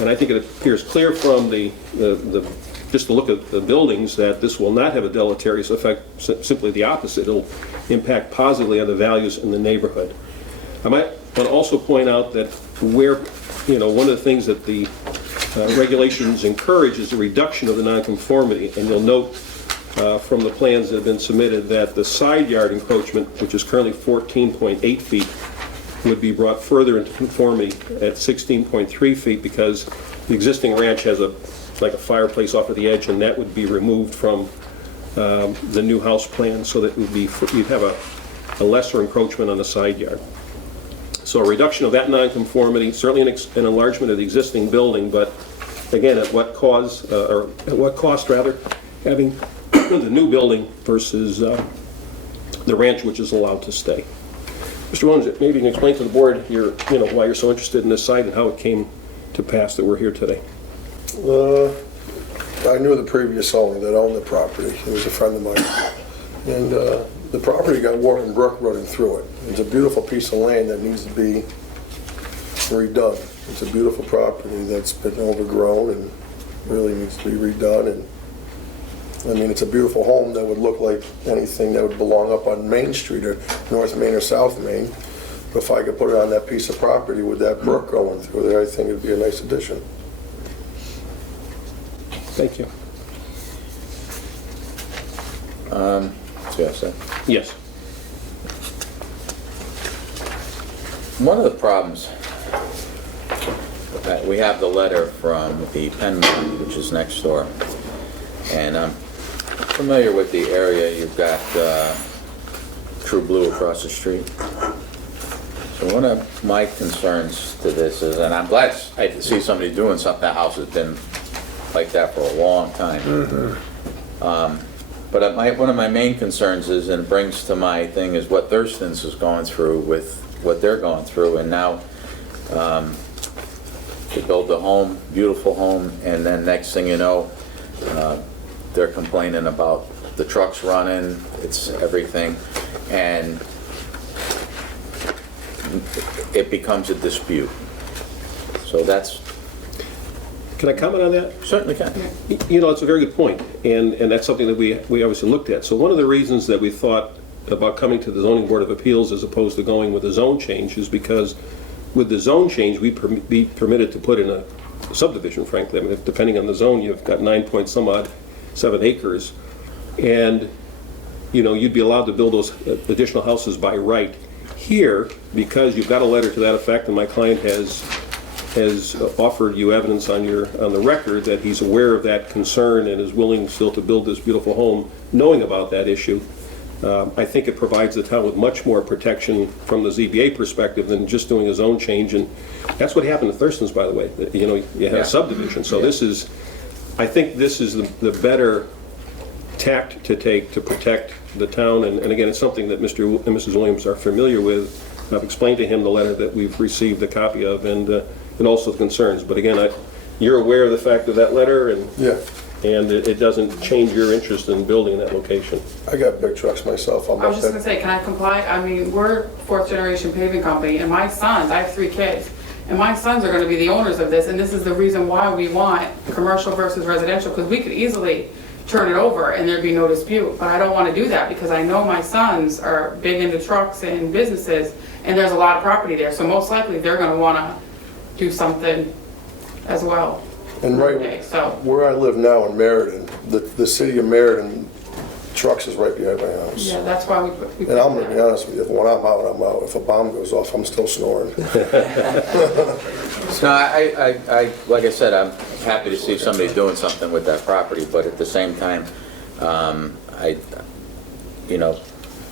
And I think it appears clear from just the look at the buildings that this will not have a deleterious effect, simply the opposite. It'll impact positively on the values in the neighborhood. I might want to also point out that one of the things that the regulations encourage is the reduction of the nonconformity, and you'll note from the plans that have been submitted that the side yard encroachment, which is currently 14.8 feet, would be brought further into conformity at 16.3 feet because the existing ranch has like a fireplace off of the edge, and that would be removed from the new house plan, so that you'd have a lesser encroachment on the side yard. So a reduction of that nonconformity, certainly an enlargement of the existing building, but again, at what cost, having the new building versus the ranch, which is allowed to stay. Mr. Williams, maybe you can explain to the board why you're so interested in this site and how it came to pass that we're here today. I knew the previous owner that owned the property. He was a friend of mine. And the property got Warren Brook running through it. It's a beautiful piece of land that needs to be redone. It's a beautiful property that's been overgrown and really needs to be redone. And I mean, it's a beautiful home that would look like anything that would belong up on Main Street or North Main or South Main. But if I could put it on that piece of property with that brook going through there, I think it'd be a nice addition. Thank you. Yes. One of the problems that we have the letter from the Penn, which is next door, and I'm familiar with the area. You've got True Blue across the street. So one of my concerns to this is, and I'm glad to see somebody doing something. That house has been like that for a long time. Mm-hmm. But one of my main concerns is, and brings to my thing, is what Thurston's is going through with what they're going through. And now to build a home, beautiful home, and then next thing you know, they're complaining about the trucks running, it's everything, and it becomes a dispute. So that's... Can I comment on that? Certainly can. You know, it's a very good point, and that's something that we obviously looked at. So one of the reasons that we thought about coming to the Zoning Board of Appeals as opposed to going with a zone change is because with the zone change, we'd be permitted to put in a subdivision, frankly. I mean, depending on the zone, you've got 7 acres, and you know, you'd be allowed to build those additional houses by right. Here, because you've got a letter to that effect, and my client has offered you evidence on the record that he's aware of that concern and is willing still to build this beautiful home, knowing about that issue. I think it provides the town with much more protection from the ZBA perspective than just doing a zone change, and that's what happened to Thurston's, by the way. You know, you had a subdivision, so I think this is the better tact to take to protect the town, and again, it's something that Mr. and Mrs. Williams are familiar with. I've explained to him the letter that we've received a copy of, and also the concerns. But again, you're aware of the fact of that letter, and it doesn't change your interest in building in that location. I got big trucks myself. I was just going to say, can I comply? I mean, we're fourth generation paving company, and my sons, I have 3 kids, and my sons are going to be the owners of this, and this is the reason why we want commercial versus residential, because we could easily turn it over and there'd be no dispute. But I don't want to do that because I know my sons are big into trucks and businesses, and there's a lot of property there, so most likely they're going to want to do something as well. And where I live now in Meriden, the city of Meriden, trucks is right behind my house. Yeah, that's why we And I'm going to be honest with you, when I'm out, I'm out. If a bomb goes off, I'm still snoring. No, I like I said, I'm happy to see somebody doing something with that property, but at the same time, you know,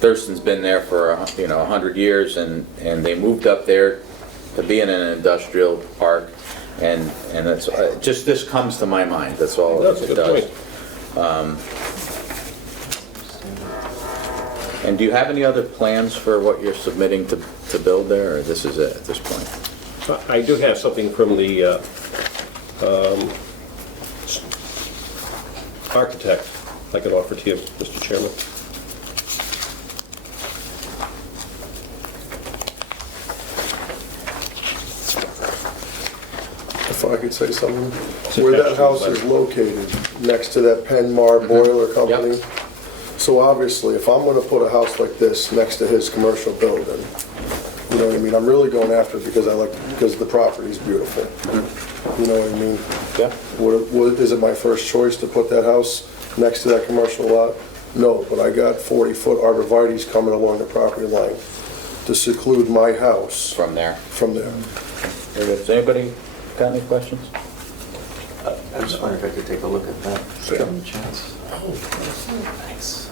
Thurston's been there for 100 years, and they moved up there to be in an industrial park, and it's just this comes to my mind. That's all it does. And do you have any other plans for what you're submitting to build there, or this is it at this point? I do have something from the architect I could offer to you, Mr. Chairman. If I could say something, where that house is located, next to that Penmar Boiler Company. Yep. So obviously, if I'm gonna put a house like this next to his commercial building, you know what I mean, I'm really going after it because because the property's beautiful. You know what I mean? Yeah. Is it my first choice to put that house next to that commercial lot? No, but I got 40-foot arborvitae's coming along the property line to seclude my house. From there? From there. Very good. Does anybody got any questions? I just wonder if I could take a look at that. Sure. Any chance? Oh, thanks.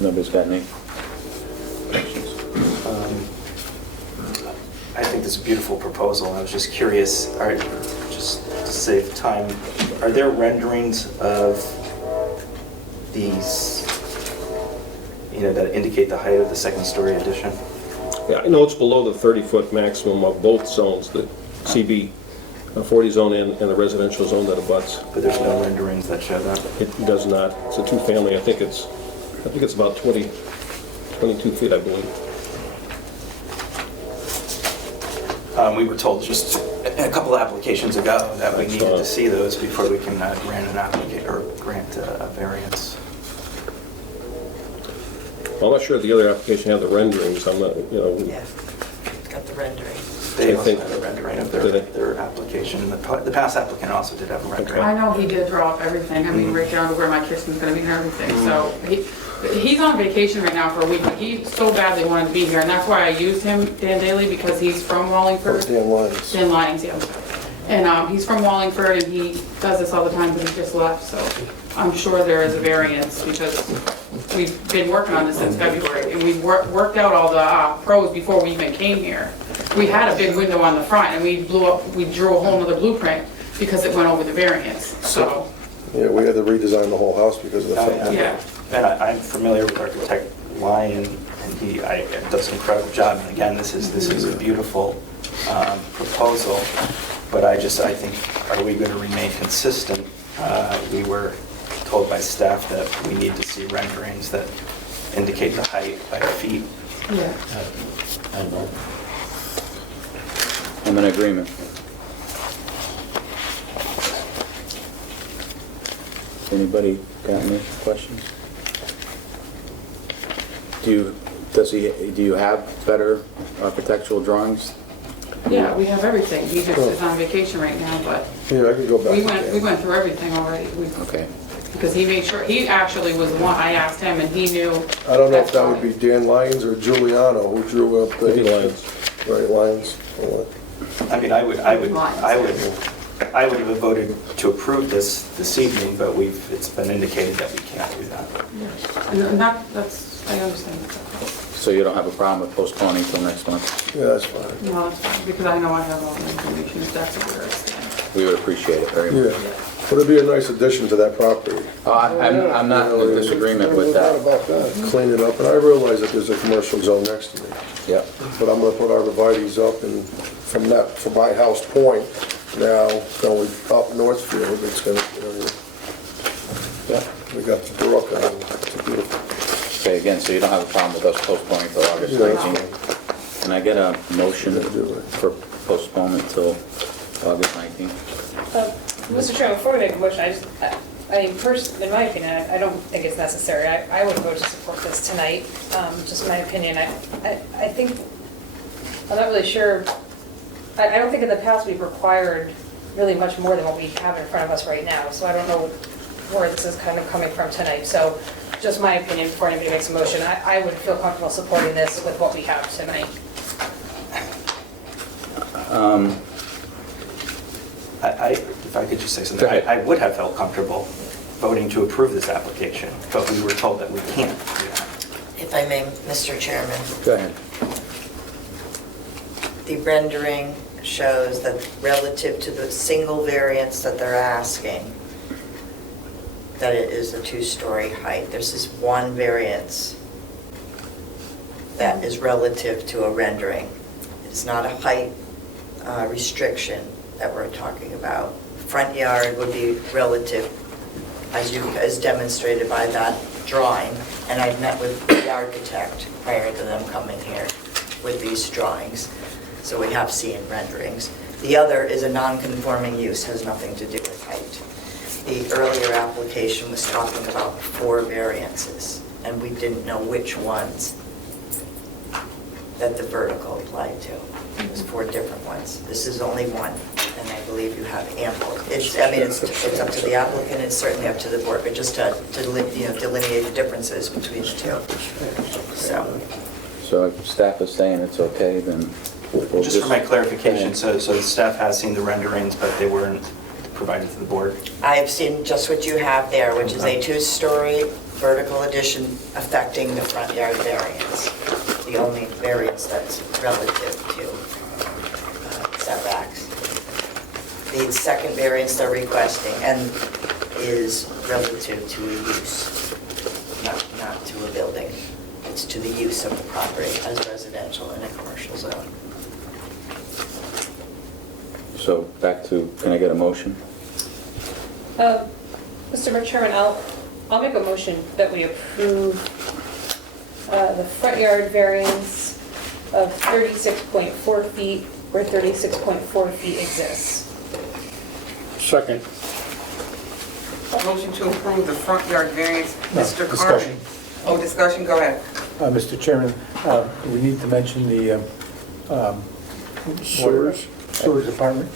Nobody's got any questions? I think this is a beautiful proposal. I was just curious, just to save time, are there renderings of these, that indicate the height of the second-story addition? Yeah, I know it's below the 30-foot maximum of both zones, the CB 40 zone and the residential zone that abuts. But there's no renderings that show that? It does not. It's a 2-family. I think it's about 22 feet, I believe. We were told just a couple of applications ago that we needed to see those before we can grant a variance. Well, I'm not sure if the other application had the renderings. I'm not, Yeah, got the rendering. They also had a rendering of their application. The past applicant also did have a rendering. I know he did draw up everything. I mean, right down to where my kitchen's gonna be and everything. So he's on vacation right now for a week, but he so badly wanted to be here, and that's why I used him, Dan Daly, because he's from Wallingford. Dan Lyons. Dan Lyons, yeah. And he's from Wallingford, and he does this all the time, but he just left, so I'm sure there is a variance, because we've been working on this since February, and we worked out all the pros before we even came here. We had a big window on the front, and we drew a whole nother blueprint because it went over the variance, so. Yeah, we had to redesign the whole house because of the front. Yeah. And I'm familiar with Lyon, and he does an incredible job. And again, this is a beautiful proposal, but I think, are we going to remain consistent? We were told by staff that we need to see renderings that indicate the height by feet. Yeah. I know. I'm in agreement. Anybody got any questions? Do you have better architectural drawings? Yeah, we have everything. He just is on vacation right now, but Yeah, I could go back. we went through everything already. Okay. Because he made sure, he actually was the one, I asked him and he knew. I don't know if that would be Dan Lyons or Giuliano who drew up the... Maybe Lyons. Right, Lyons. I mean, I would have voted to approve this evening, but it's been indicated that we can't do that. And I understand. So you don't have a problem with postponing till next month? Yeah, that's fine. No, that's fine, because I know I have all the information, if that's where it stands. We would appreciate it very much. Yeah. But it'd be a nice addition to that property. I'm not in disagreement with that. Clean it up, and I realize that there's a commercial zone next to me. Yep. But I'm gonna put arborvitae's up, and from my house point, now going up Northfield, it's gonna, we got the brook, and it's beautiful. Okay, again, so you don't have a problem with us postponing till August Yeah. 19th? Can I get a motion for postponement till August 19th? Mr. Chairman, before we make a motion, in my opinion, I don't think it's necessary. I would vote to support this tonight, just my opinion. I think, I'm not really sure, I don't think in the past we've required really much more than what we have in front of us right now, so I don't know where this is kind of coming from tonight. So just my opinion before anybody makes a motion, I would feel comfortable supporting this with what we have tonight. If I could just say something, I would have felt comfortable voting to approve this application, but we were told that we can't do that. If I may, Mr. Chairman, Go ahead. the rendering shows that relative to the single variance that they're asking, that it is a two-story height. There's this one variance that is relative to a rendering. It's not a height restriction that we're talking about. Front yard would be relative, as demonstrated by that drawing, and I've met with the architect prior to them coming here with these drawings, so we have seen renderings. The other is a non-conforming use, has nothing to do with height. The earlier application was talking about 4 variances, and we didn't know which ones that the vertical applied to. It was 4 different ones. This is only one, and I believe you have ample. It's up to the applicant, it's certainly up to the board, but just to delineate the differences between the two. So if staff is saying it's okay, then we'll Just for my clarification, so the staff has seen the renderings, but they weren't provided to the board? I have seen just what you have there, which is a 2-story vertical addition affecting the front yard variance. The only variance that's relative to setbacks. The second variance they're requesting and is relative to a use, not to a building. It's to the use of the property as residential in a commercial zone. So back to, can I get a motion? Mr. Chairman, I'll make a motion that we approve the front yard variance of 36.4 feet where 36.4 feet exists. Second. Motion to approve the front yard variance, No, Mr. Carney. discussion. Oh, discussion, go ahead. Mr. Chairman, we need to mention the Sewers. sewers department.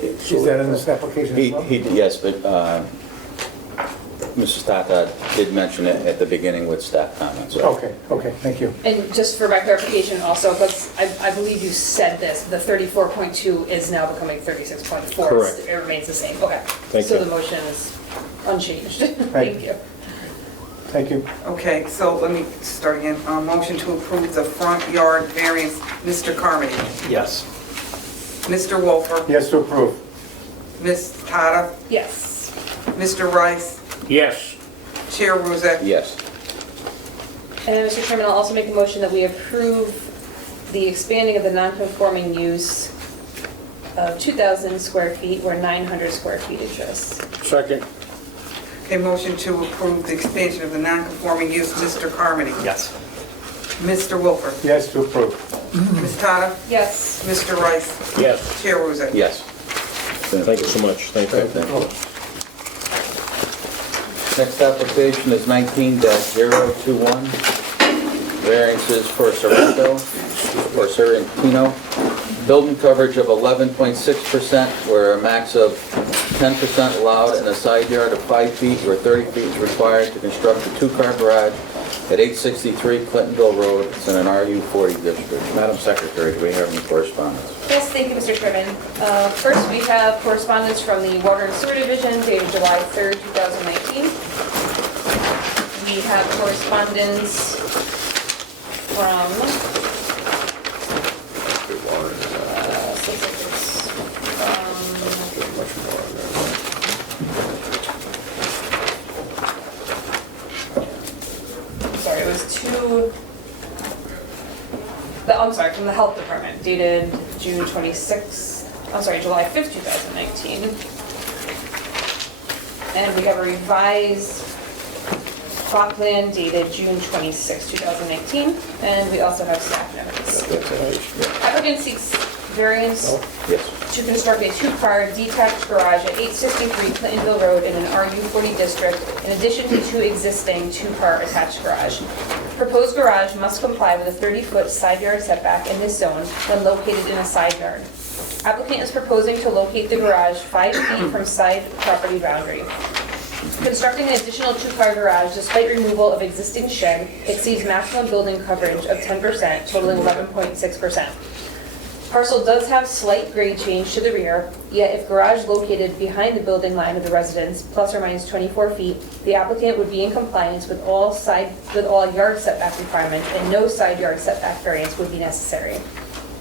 Is that in this application as well? Yes, but Mrs. Tata did mention it at the beginning with staff comments. Okay, thank you. And just for my clarification also, because I believe you said this, the 34.2 is now becoming 36.4. Correct. It remains the same, okay. Thank So you. the motion is unchanged. Right. Thank you. Thank you. Okay, so let me start again. Motion to approve the front yard variance, Mr. Carmody. Yes. Mr. Wolfer. Yes to approve. Ms. Tata. Yes. Mr. Rice. Yes. Chair Ruzek. Yes. And Mr. Chairman, I'll also make a motion that we approve the expanding of the non-conforming use of 2,000 square feet where 900 square feet exists. Second. A motion to approve the expansion of the non-conforming use, Mr. Carmody. Yes. Mr. Wilfer. Yes, to approve. Ms. Tata. Yes. Mr. Rice. Yes. Chair Ruzek. Yes. Thank you so much. Thank you. Next application is 19-021, variances for Sorrentino. Building coverage of 11.6%, where a max of 10% allowed, and a side yard of 5 feet, where 30 feet is required to construct a two-car garage at 863 Clintonville Road. It's in an RU40 district. Madam Secretary, do we have any correspondence? Yes, thank you, Mr. Chairman. First, we have correspondence from the Water and Sewer Division dated July 3rd, 2019. We have correspondence from from the Health Department, dated July 5th, 2019. And we have a revised plot plan dated June 26, 2019. And we also have staff notes. Applicant seeks variance to construct a two-car detached garage at 863 Clintonville Road in an RU40 district, in addition to two existing two-car attached garage. Proposed garage must comply with a 30-foot side yard setback in this zone when located in a side yard. Applicant is proposing to locate the garage 5 feet from side property boundary. Constructing an additional two-car garage, despite removal of existing shed, exceeds maximum building coverage of 10%, totaling 11.6%. Parcel does have slight grade change to the rear, yet if garage located behind the building line of the residence, plus or minus 24 feet, the applicant would be in compliance with all yard setback requirements, and no side yard setback variance would be necessary.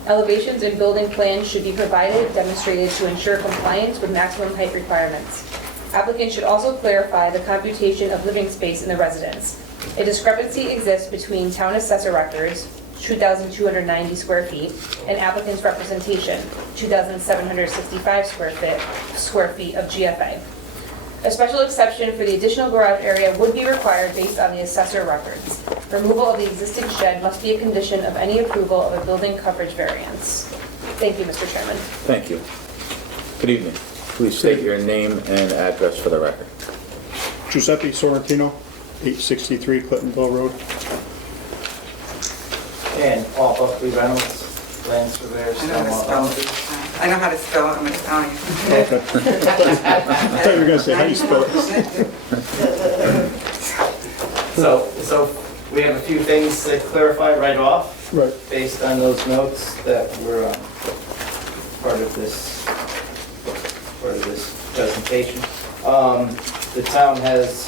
Elevations and building plans should be provided, demonstrated to ensure compliance with maximum height requirements. Applicant should also clarify the computation of living space in the residence. A discrepancy exists between town assessor records, 2,290 square feet, and applicant's representation, 2,765 square feet of GFA. A special exception for the additional garage area would be required based on the assessor records. Removal of the existing shed must be a condition of any approval of a building coverage variance. Thank you, Mr. Chairman. Thank you. Good evening. Please state your name and address for the record. Giuseppe Sorrentino, 863 Clintonville Road. And Paul Buckley Reynolds, land surveyor. I know how to spell it, I'm Italian. Okay. I thought you were going to say how you spell it. So we have a few things to clarify right off. Right. Based on those notes that were part of this presentation. The town has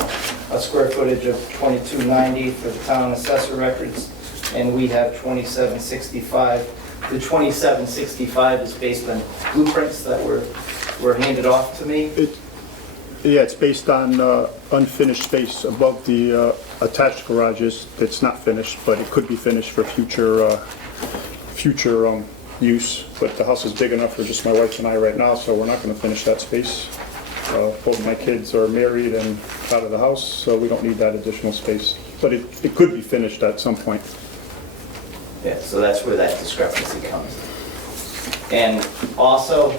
a square footage of 2290 for the town assessor records, and we have 2765. The 2765 is based on blueprints that were handed off to me. Yeah, it's based on unfinished space above the attached garages. It's not finished, but it could be finished for future use. But the house is big enough for just my wife and I right now, so we're not going to finish that space. Both of my kids are married and out of the house, so we don't need that additional space. But it could be finished at some point. Yeah, so that's where that discrepancy comes. And also,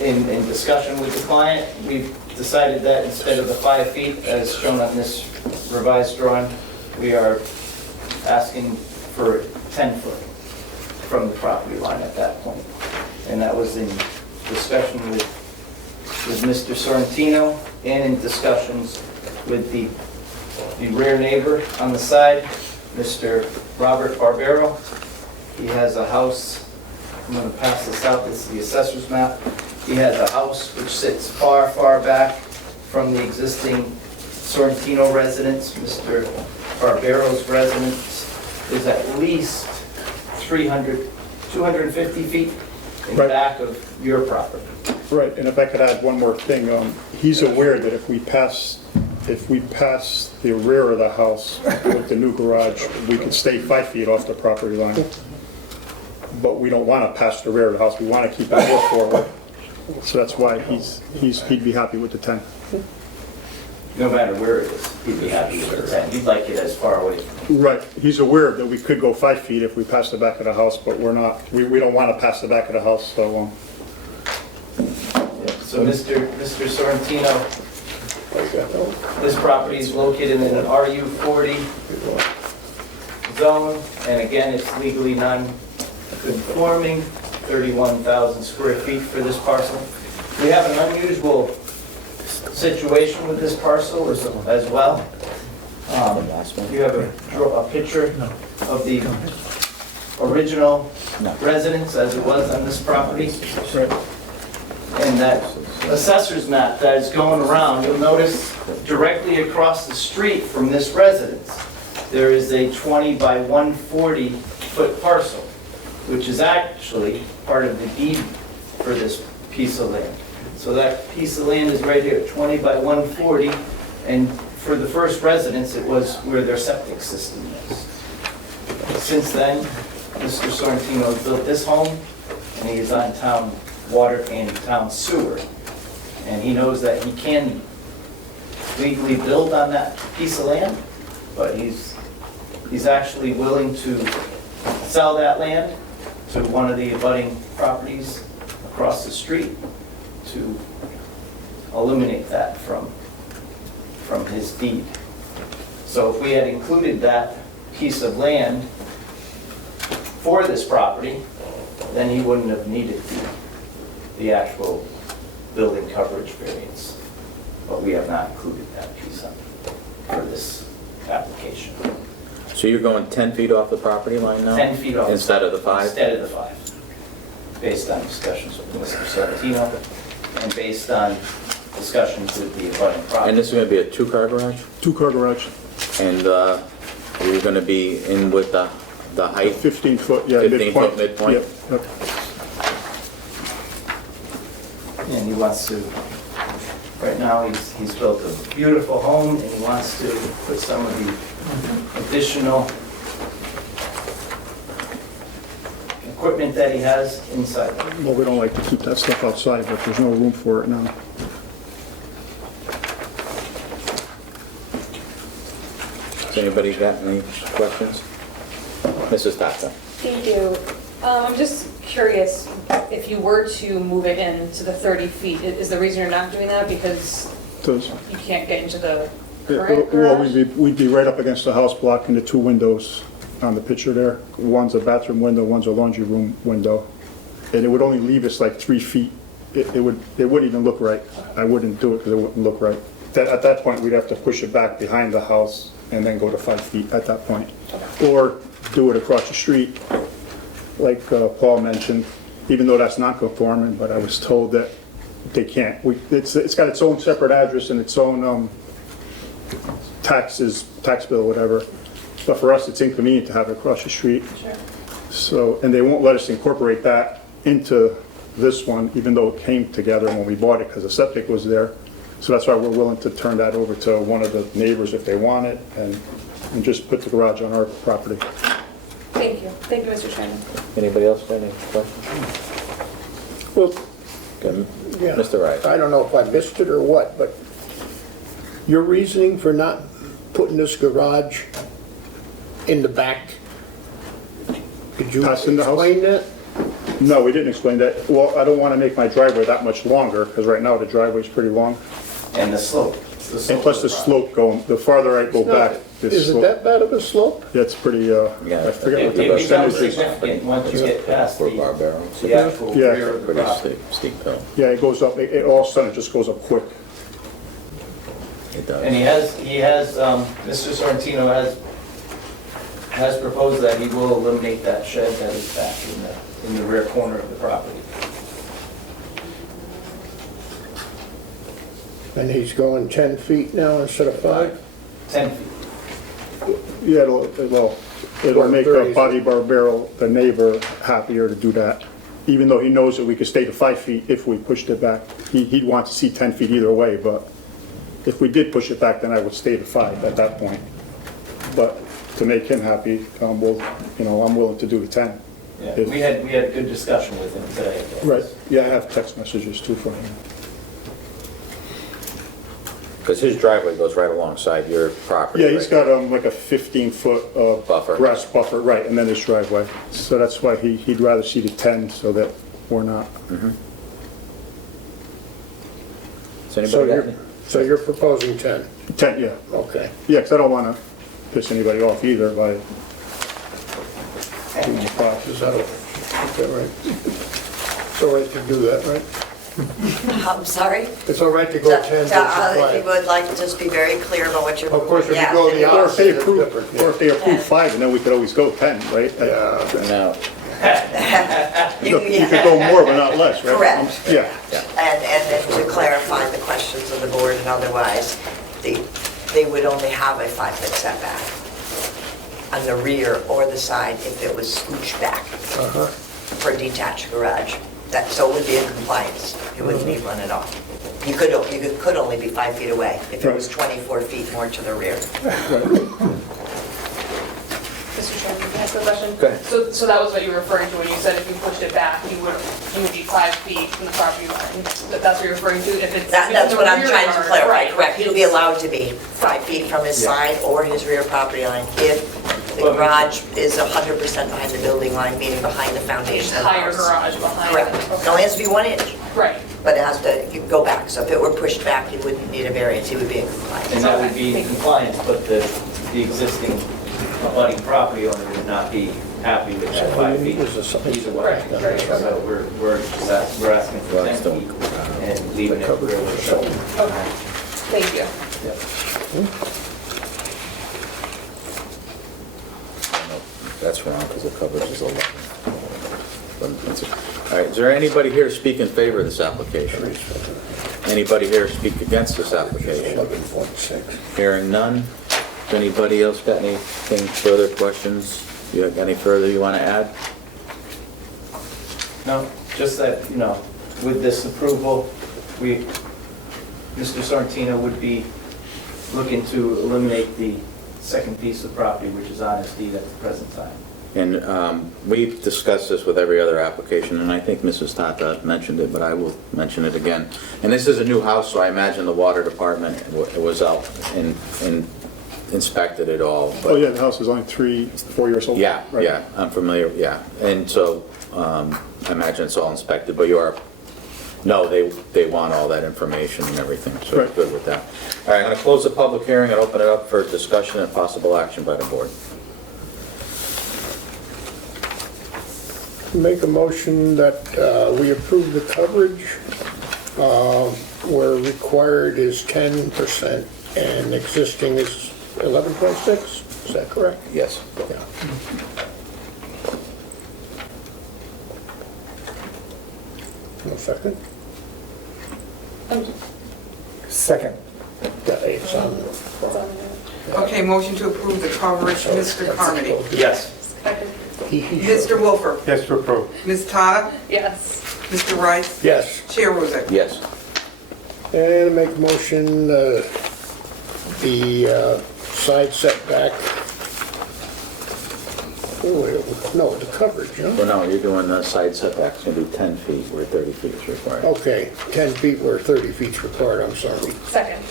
in discussion with the client, we've decided that instead of the 5 feet as shown on this revised drawing, we are asking for 10 foot from the property line at that point. And that was in discussion with Mr. Sorrentino and in discussions with the rear neighbor on the side, Mr. Robert Barbero. He has a house, I'm going to pass this out, this is the assessor's map. He has a house which sits far, far back from the existing Sorrentino residence. Mr. Barbero's residence is at least 250 feet in back of your property. Right, and if I could add one more thing, he's aware that if we pass if we pass the rear of the house with the new garage, we could stay 5 feet off the property line. But we don't want to pass the rear of the house, we want to keep it more forward. So that's why he'd be happy with the 10. No matter where it is, he'd be happy with the 10. He'd like it as far away from. Right, he's aware that we could go 5 feet if we pass the back of the house, but we're not, we don't want to pass the back of the house, so. So Mr. Sorrentino, this property is located in an RU40 zone, and again, it's legally non-conforming, 31,000 square feet for this parcel. We have an unusual situation with this parcel as well. You have a picture of the original residence as it was on this property. And that assessor's map that is going around, you'll notice directly across the street from this residence, there is a 20 by 140 foot parcel, which is actually part of the deed for this piece of land. So that piece of land is right here, 20 by 140, and for the first residence, it was where their septic system is. Since then, Mr. Sorrentino built this home, and he is on town water and town sewer. And he knows that he can legally build on that piece of land, but he's actually willing to sell that land to one of the abutting properties across the street to eliminate that from his deed. So if we had included that piece of land for this property, then he wouldn't have needed the actual building coverage variance. But we have not included that piece for this application. So you're going 10 feet off the property line now? 10 feet off. Instead of the 5? Instead of the 5. Based on discussions with Mr. Sorrentino and based on discussions with the abutting property. And this is going to be a 2-car garage? 2-car garage. And you're going to be in with the height? 15 foot, yeah, 15 midpoint. foot midpoint? Yep. And he wants to, right now, he's built a beautiful home, and he wants to put some of the additional equipment that he has inside. Well, we don't like to keep that stuff outside, but there's no room for it now. Has anybody got any questions? Mrs. Tata? Thank you. I'm just curious, if you were to move it in to the 30 feet, is the reason you're not doing that because you can't get into the current Well, garage? we'd be right up against the house blocking the 2 windows on the picture there. One's a bathroom window, one's a laundry room window. And it would only leave us like 3 feet. It wouldn't even look right. I wouldn't do it because it wouldn't look right. At that point, we'd have to push it back behind the house and then go to 5 feet at that point. Or do it across the street, like Paul mentioned, even though that's not conforming, but I was told that they can't. It's got its own separate address and its own tax bill, whatever. But for us, it's inconvenient to have it across the street. Sure. So, and they won't let us incorporate that into this one, even though it came together when we bought it because the septic was there. So that's why we're willing to turn that over to one of the neighbors if they want it and just put the garage on our property. Thank you. Thank you, Mr. Chairman. Anybody else got any questions? Well, Good. yeah. Mr. Wright? I don't know if I missed it or what, but your reasoning for not putting this garage in the back, could you Passing the house? explain that? No, we didn't explain that. Well, I don't want to make my driveway that much longer because right now the driveway's pretty long. And the slope. And plus the slope going, the farther I go back, this Is it slope. that bad of a slope? Yeah, it's pretty, I forget what the It becomes percentage is. significant once you get past the actual Yeah. rear of the Pretty property. steep hill. Yeah, it goes up, all of a sudden it just goes up quick. It does. And he has, Mr. Sorrentino has proposed that he will eliminate that shed that is back in the rear corner of the property. And he's going 10 feet now instead of 5? 10 feet. Yeah, it'll make Bobby Barbero, the neighbor, happier to do that. Even though he knows that we could stay to 5 feet if we pushed it back. He'd want to see 10 feet either way, but If we did push it back, then I would stay to 5 at that point. But to make him happy, I'm willing to do the 10. Yeah, If- we had a good discussion with him today. Right, yeah, I have text messages too from him. Because his driveway goes right alongside your property. Yeah, he's right? got like a 15-foot Buffer. grass buffer, right, and then his driveway. So that's why he'd rather see the 10 so that we're not. So you're proposing 10? 10, yeah. Okay. Yeah, because I don't want to piss anybody off either by doing the 5. Is that right? It's all right to do that, right? I'm sorry? It's all right to go 10 versus If you 5? would like to just be very clear about what you're. Of course, if you Yeah. go the Or if they opposite, it's approve, different. or if they approve 5, and then we could always go 10, right? No. You could go more, but not less, right? Correct. Yeah. And then to clarify the questions of the board and otherwise, they would only have a 5-foot setback on the rear or the side if it was scooched back for a detached garage. So it would be in compliance. You wouldn't need one at all. You could only be 5 feet away if it was 24 feet more to the rear. Mr. Chairman, can I ask a question? Go ahead. So that was what you were referring to when you said if you pushed it back, you would be 5 feet from the property line. That's what you're referring to? If it's That's the what I'm rear trying to yard, clarify, right. correct. He'll be allowed to be 5 feet from his side or his rear property line if the garage is 100% behind the building line, meaning behind the foundation of the Entire house. garage behind. Correct. Okay. It only has to be 1 inch, Right. but it has to go back. So if it were pushed back, he wouldn't need a variance, he would be in compliance. And that would be in compliance, but the existing abutting property owner would not be happy with that 5 feet either way. So we're asking for 10 feet and leaving it where we're showing. Okay. Thank you. That's wrong, because the coverage is 11. All right, is there anybody here to speak in favor of this application? Anybody here to speak against this application? 11.6. Hearing none. If anybody else got anything further questions? You got any further you want to add? No, just that, with this approval, Mr. Sorrentino would be looking to eliminate the second piece of property, which is on his deed at the present time. And we've discussed this with every other application, and I think Mrs. Tata mentioned it, but I will mention it again. And this is a new house, so I imagine the water department was out and inspected it all. Oh, yeah, the house is only 3-4 years old. Yeah, Right. yeah, I'm familiar, yeah. And so I imagine it's all inspected, but they want all that information and everything, so Right. good with that. All right, I'm going to close the public hearing and open it up for discussion and possible action by the board. Make a motion that we approve the coverage where required is 10% and existing is 11.6, is that correct? Yes. Yeah. No second? Second. Yeah, it's on the... Okay, motion to approve the coverage, Mr. Carmody. Yes. Mr. Wolfer. Yes, to approve. Ms. Tata. Yes. Mr. Rice. Yes. Chair Ruzek. Yes. And make a motion, the side setback, no, the coverage, huh? Well, no, you're doing the side setbacks, you're going to do 10 feet where 30 feet is required. Okay, 10 feet where 30 feet's required, I'm sorry. Second.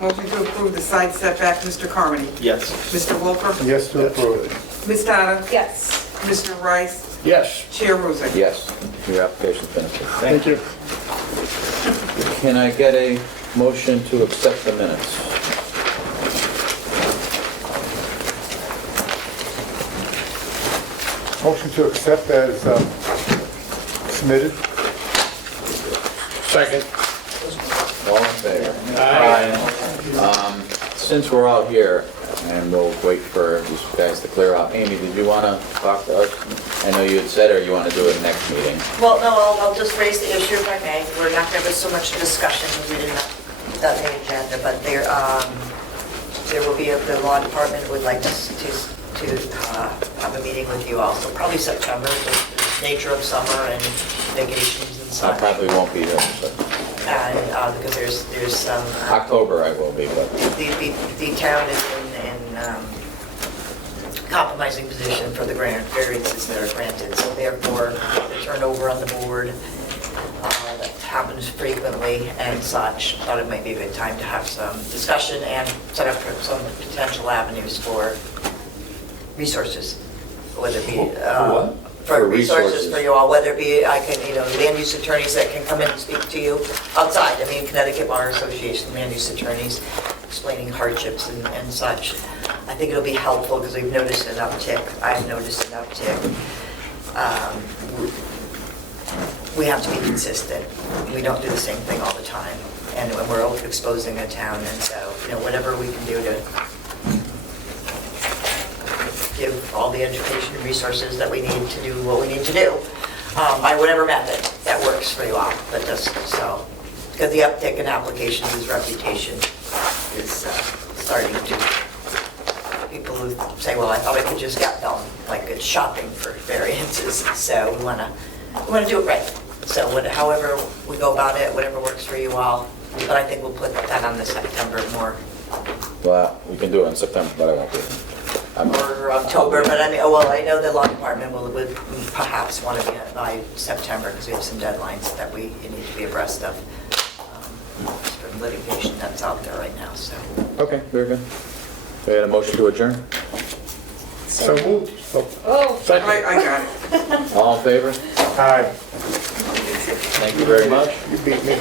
Motion to approve the side setback, Mr. Carmody. Yes. Mr. Wolfer. Yes, to approve. Ms. Tata. Yes. Mr. Rice. Yes. Chair Ruzek. Yes, your application's been approved. Thank you. Can I get a motion to accept the minutes? Motion to accept as submitted. Second. All in favor? Aye. Since we're all here, and we'll wait for these guys to clear out, Amy, did you want to talk to us? I know you had said, or you want to do it next meeting? Well, no, I'll just raise the issue if I may. We're not going to have so much discussion because we didn't have that on the agenda, but there will be, the law department would like to have a meeting with you also, probably September, the nature of summer and vacations and I such. probably won't be there, so. And, because there's some, October I will be, but the town is in compromising position for the grant variances that are granted. So therefore, the turnover on the board that happens frequently and such, thought it might be a good time to have some discussion and set up some potential avenues for resources, whether it be for resources for you all, whether it be, I can, land use attorneys that can come in and speak to you outside. I mean, Connecticut Bar Association, land use attorneys explaining hardships and such. I think it'll be helpful because we've noticed an uptick. I've noticed an uptick. We have to be consistent. We don't do the same thing all the time. And when we're exposing a town, and so, whatever we can do to give all the education and resources that we need to do what we need to do, by whatever method that works for you all. But just so, because the uptick in applications is reputation is starting to, people who say, well, I thought I could just get them, like it's shopping for variances. So we want to do it right. So however we go about it, whatever works for you all, but I think we'll put that on the September more. well, we can do it in September, but I won't be. Or October, but I mean, I know the law department would perhaps want to be by September because we have some deadlines that we need to be abreast of from litigation that's out there right now, so. Okay, very good. We had a motion to adjourn? So moved. Oh, I got it. All in favor? Aye. Thank you very much. You beat me.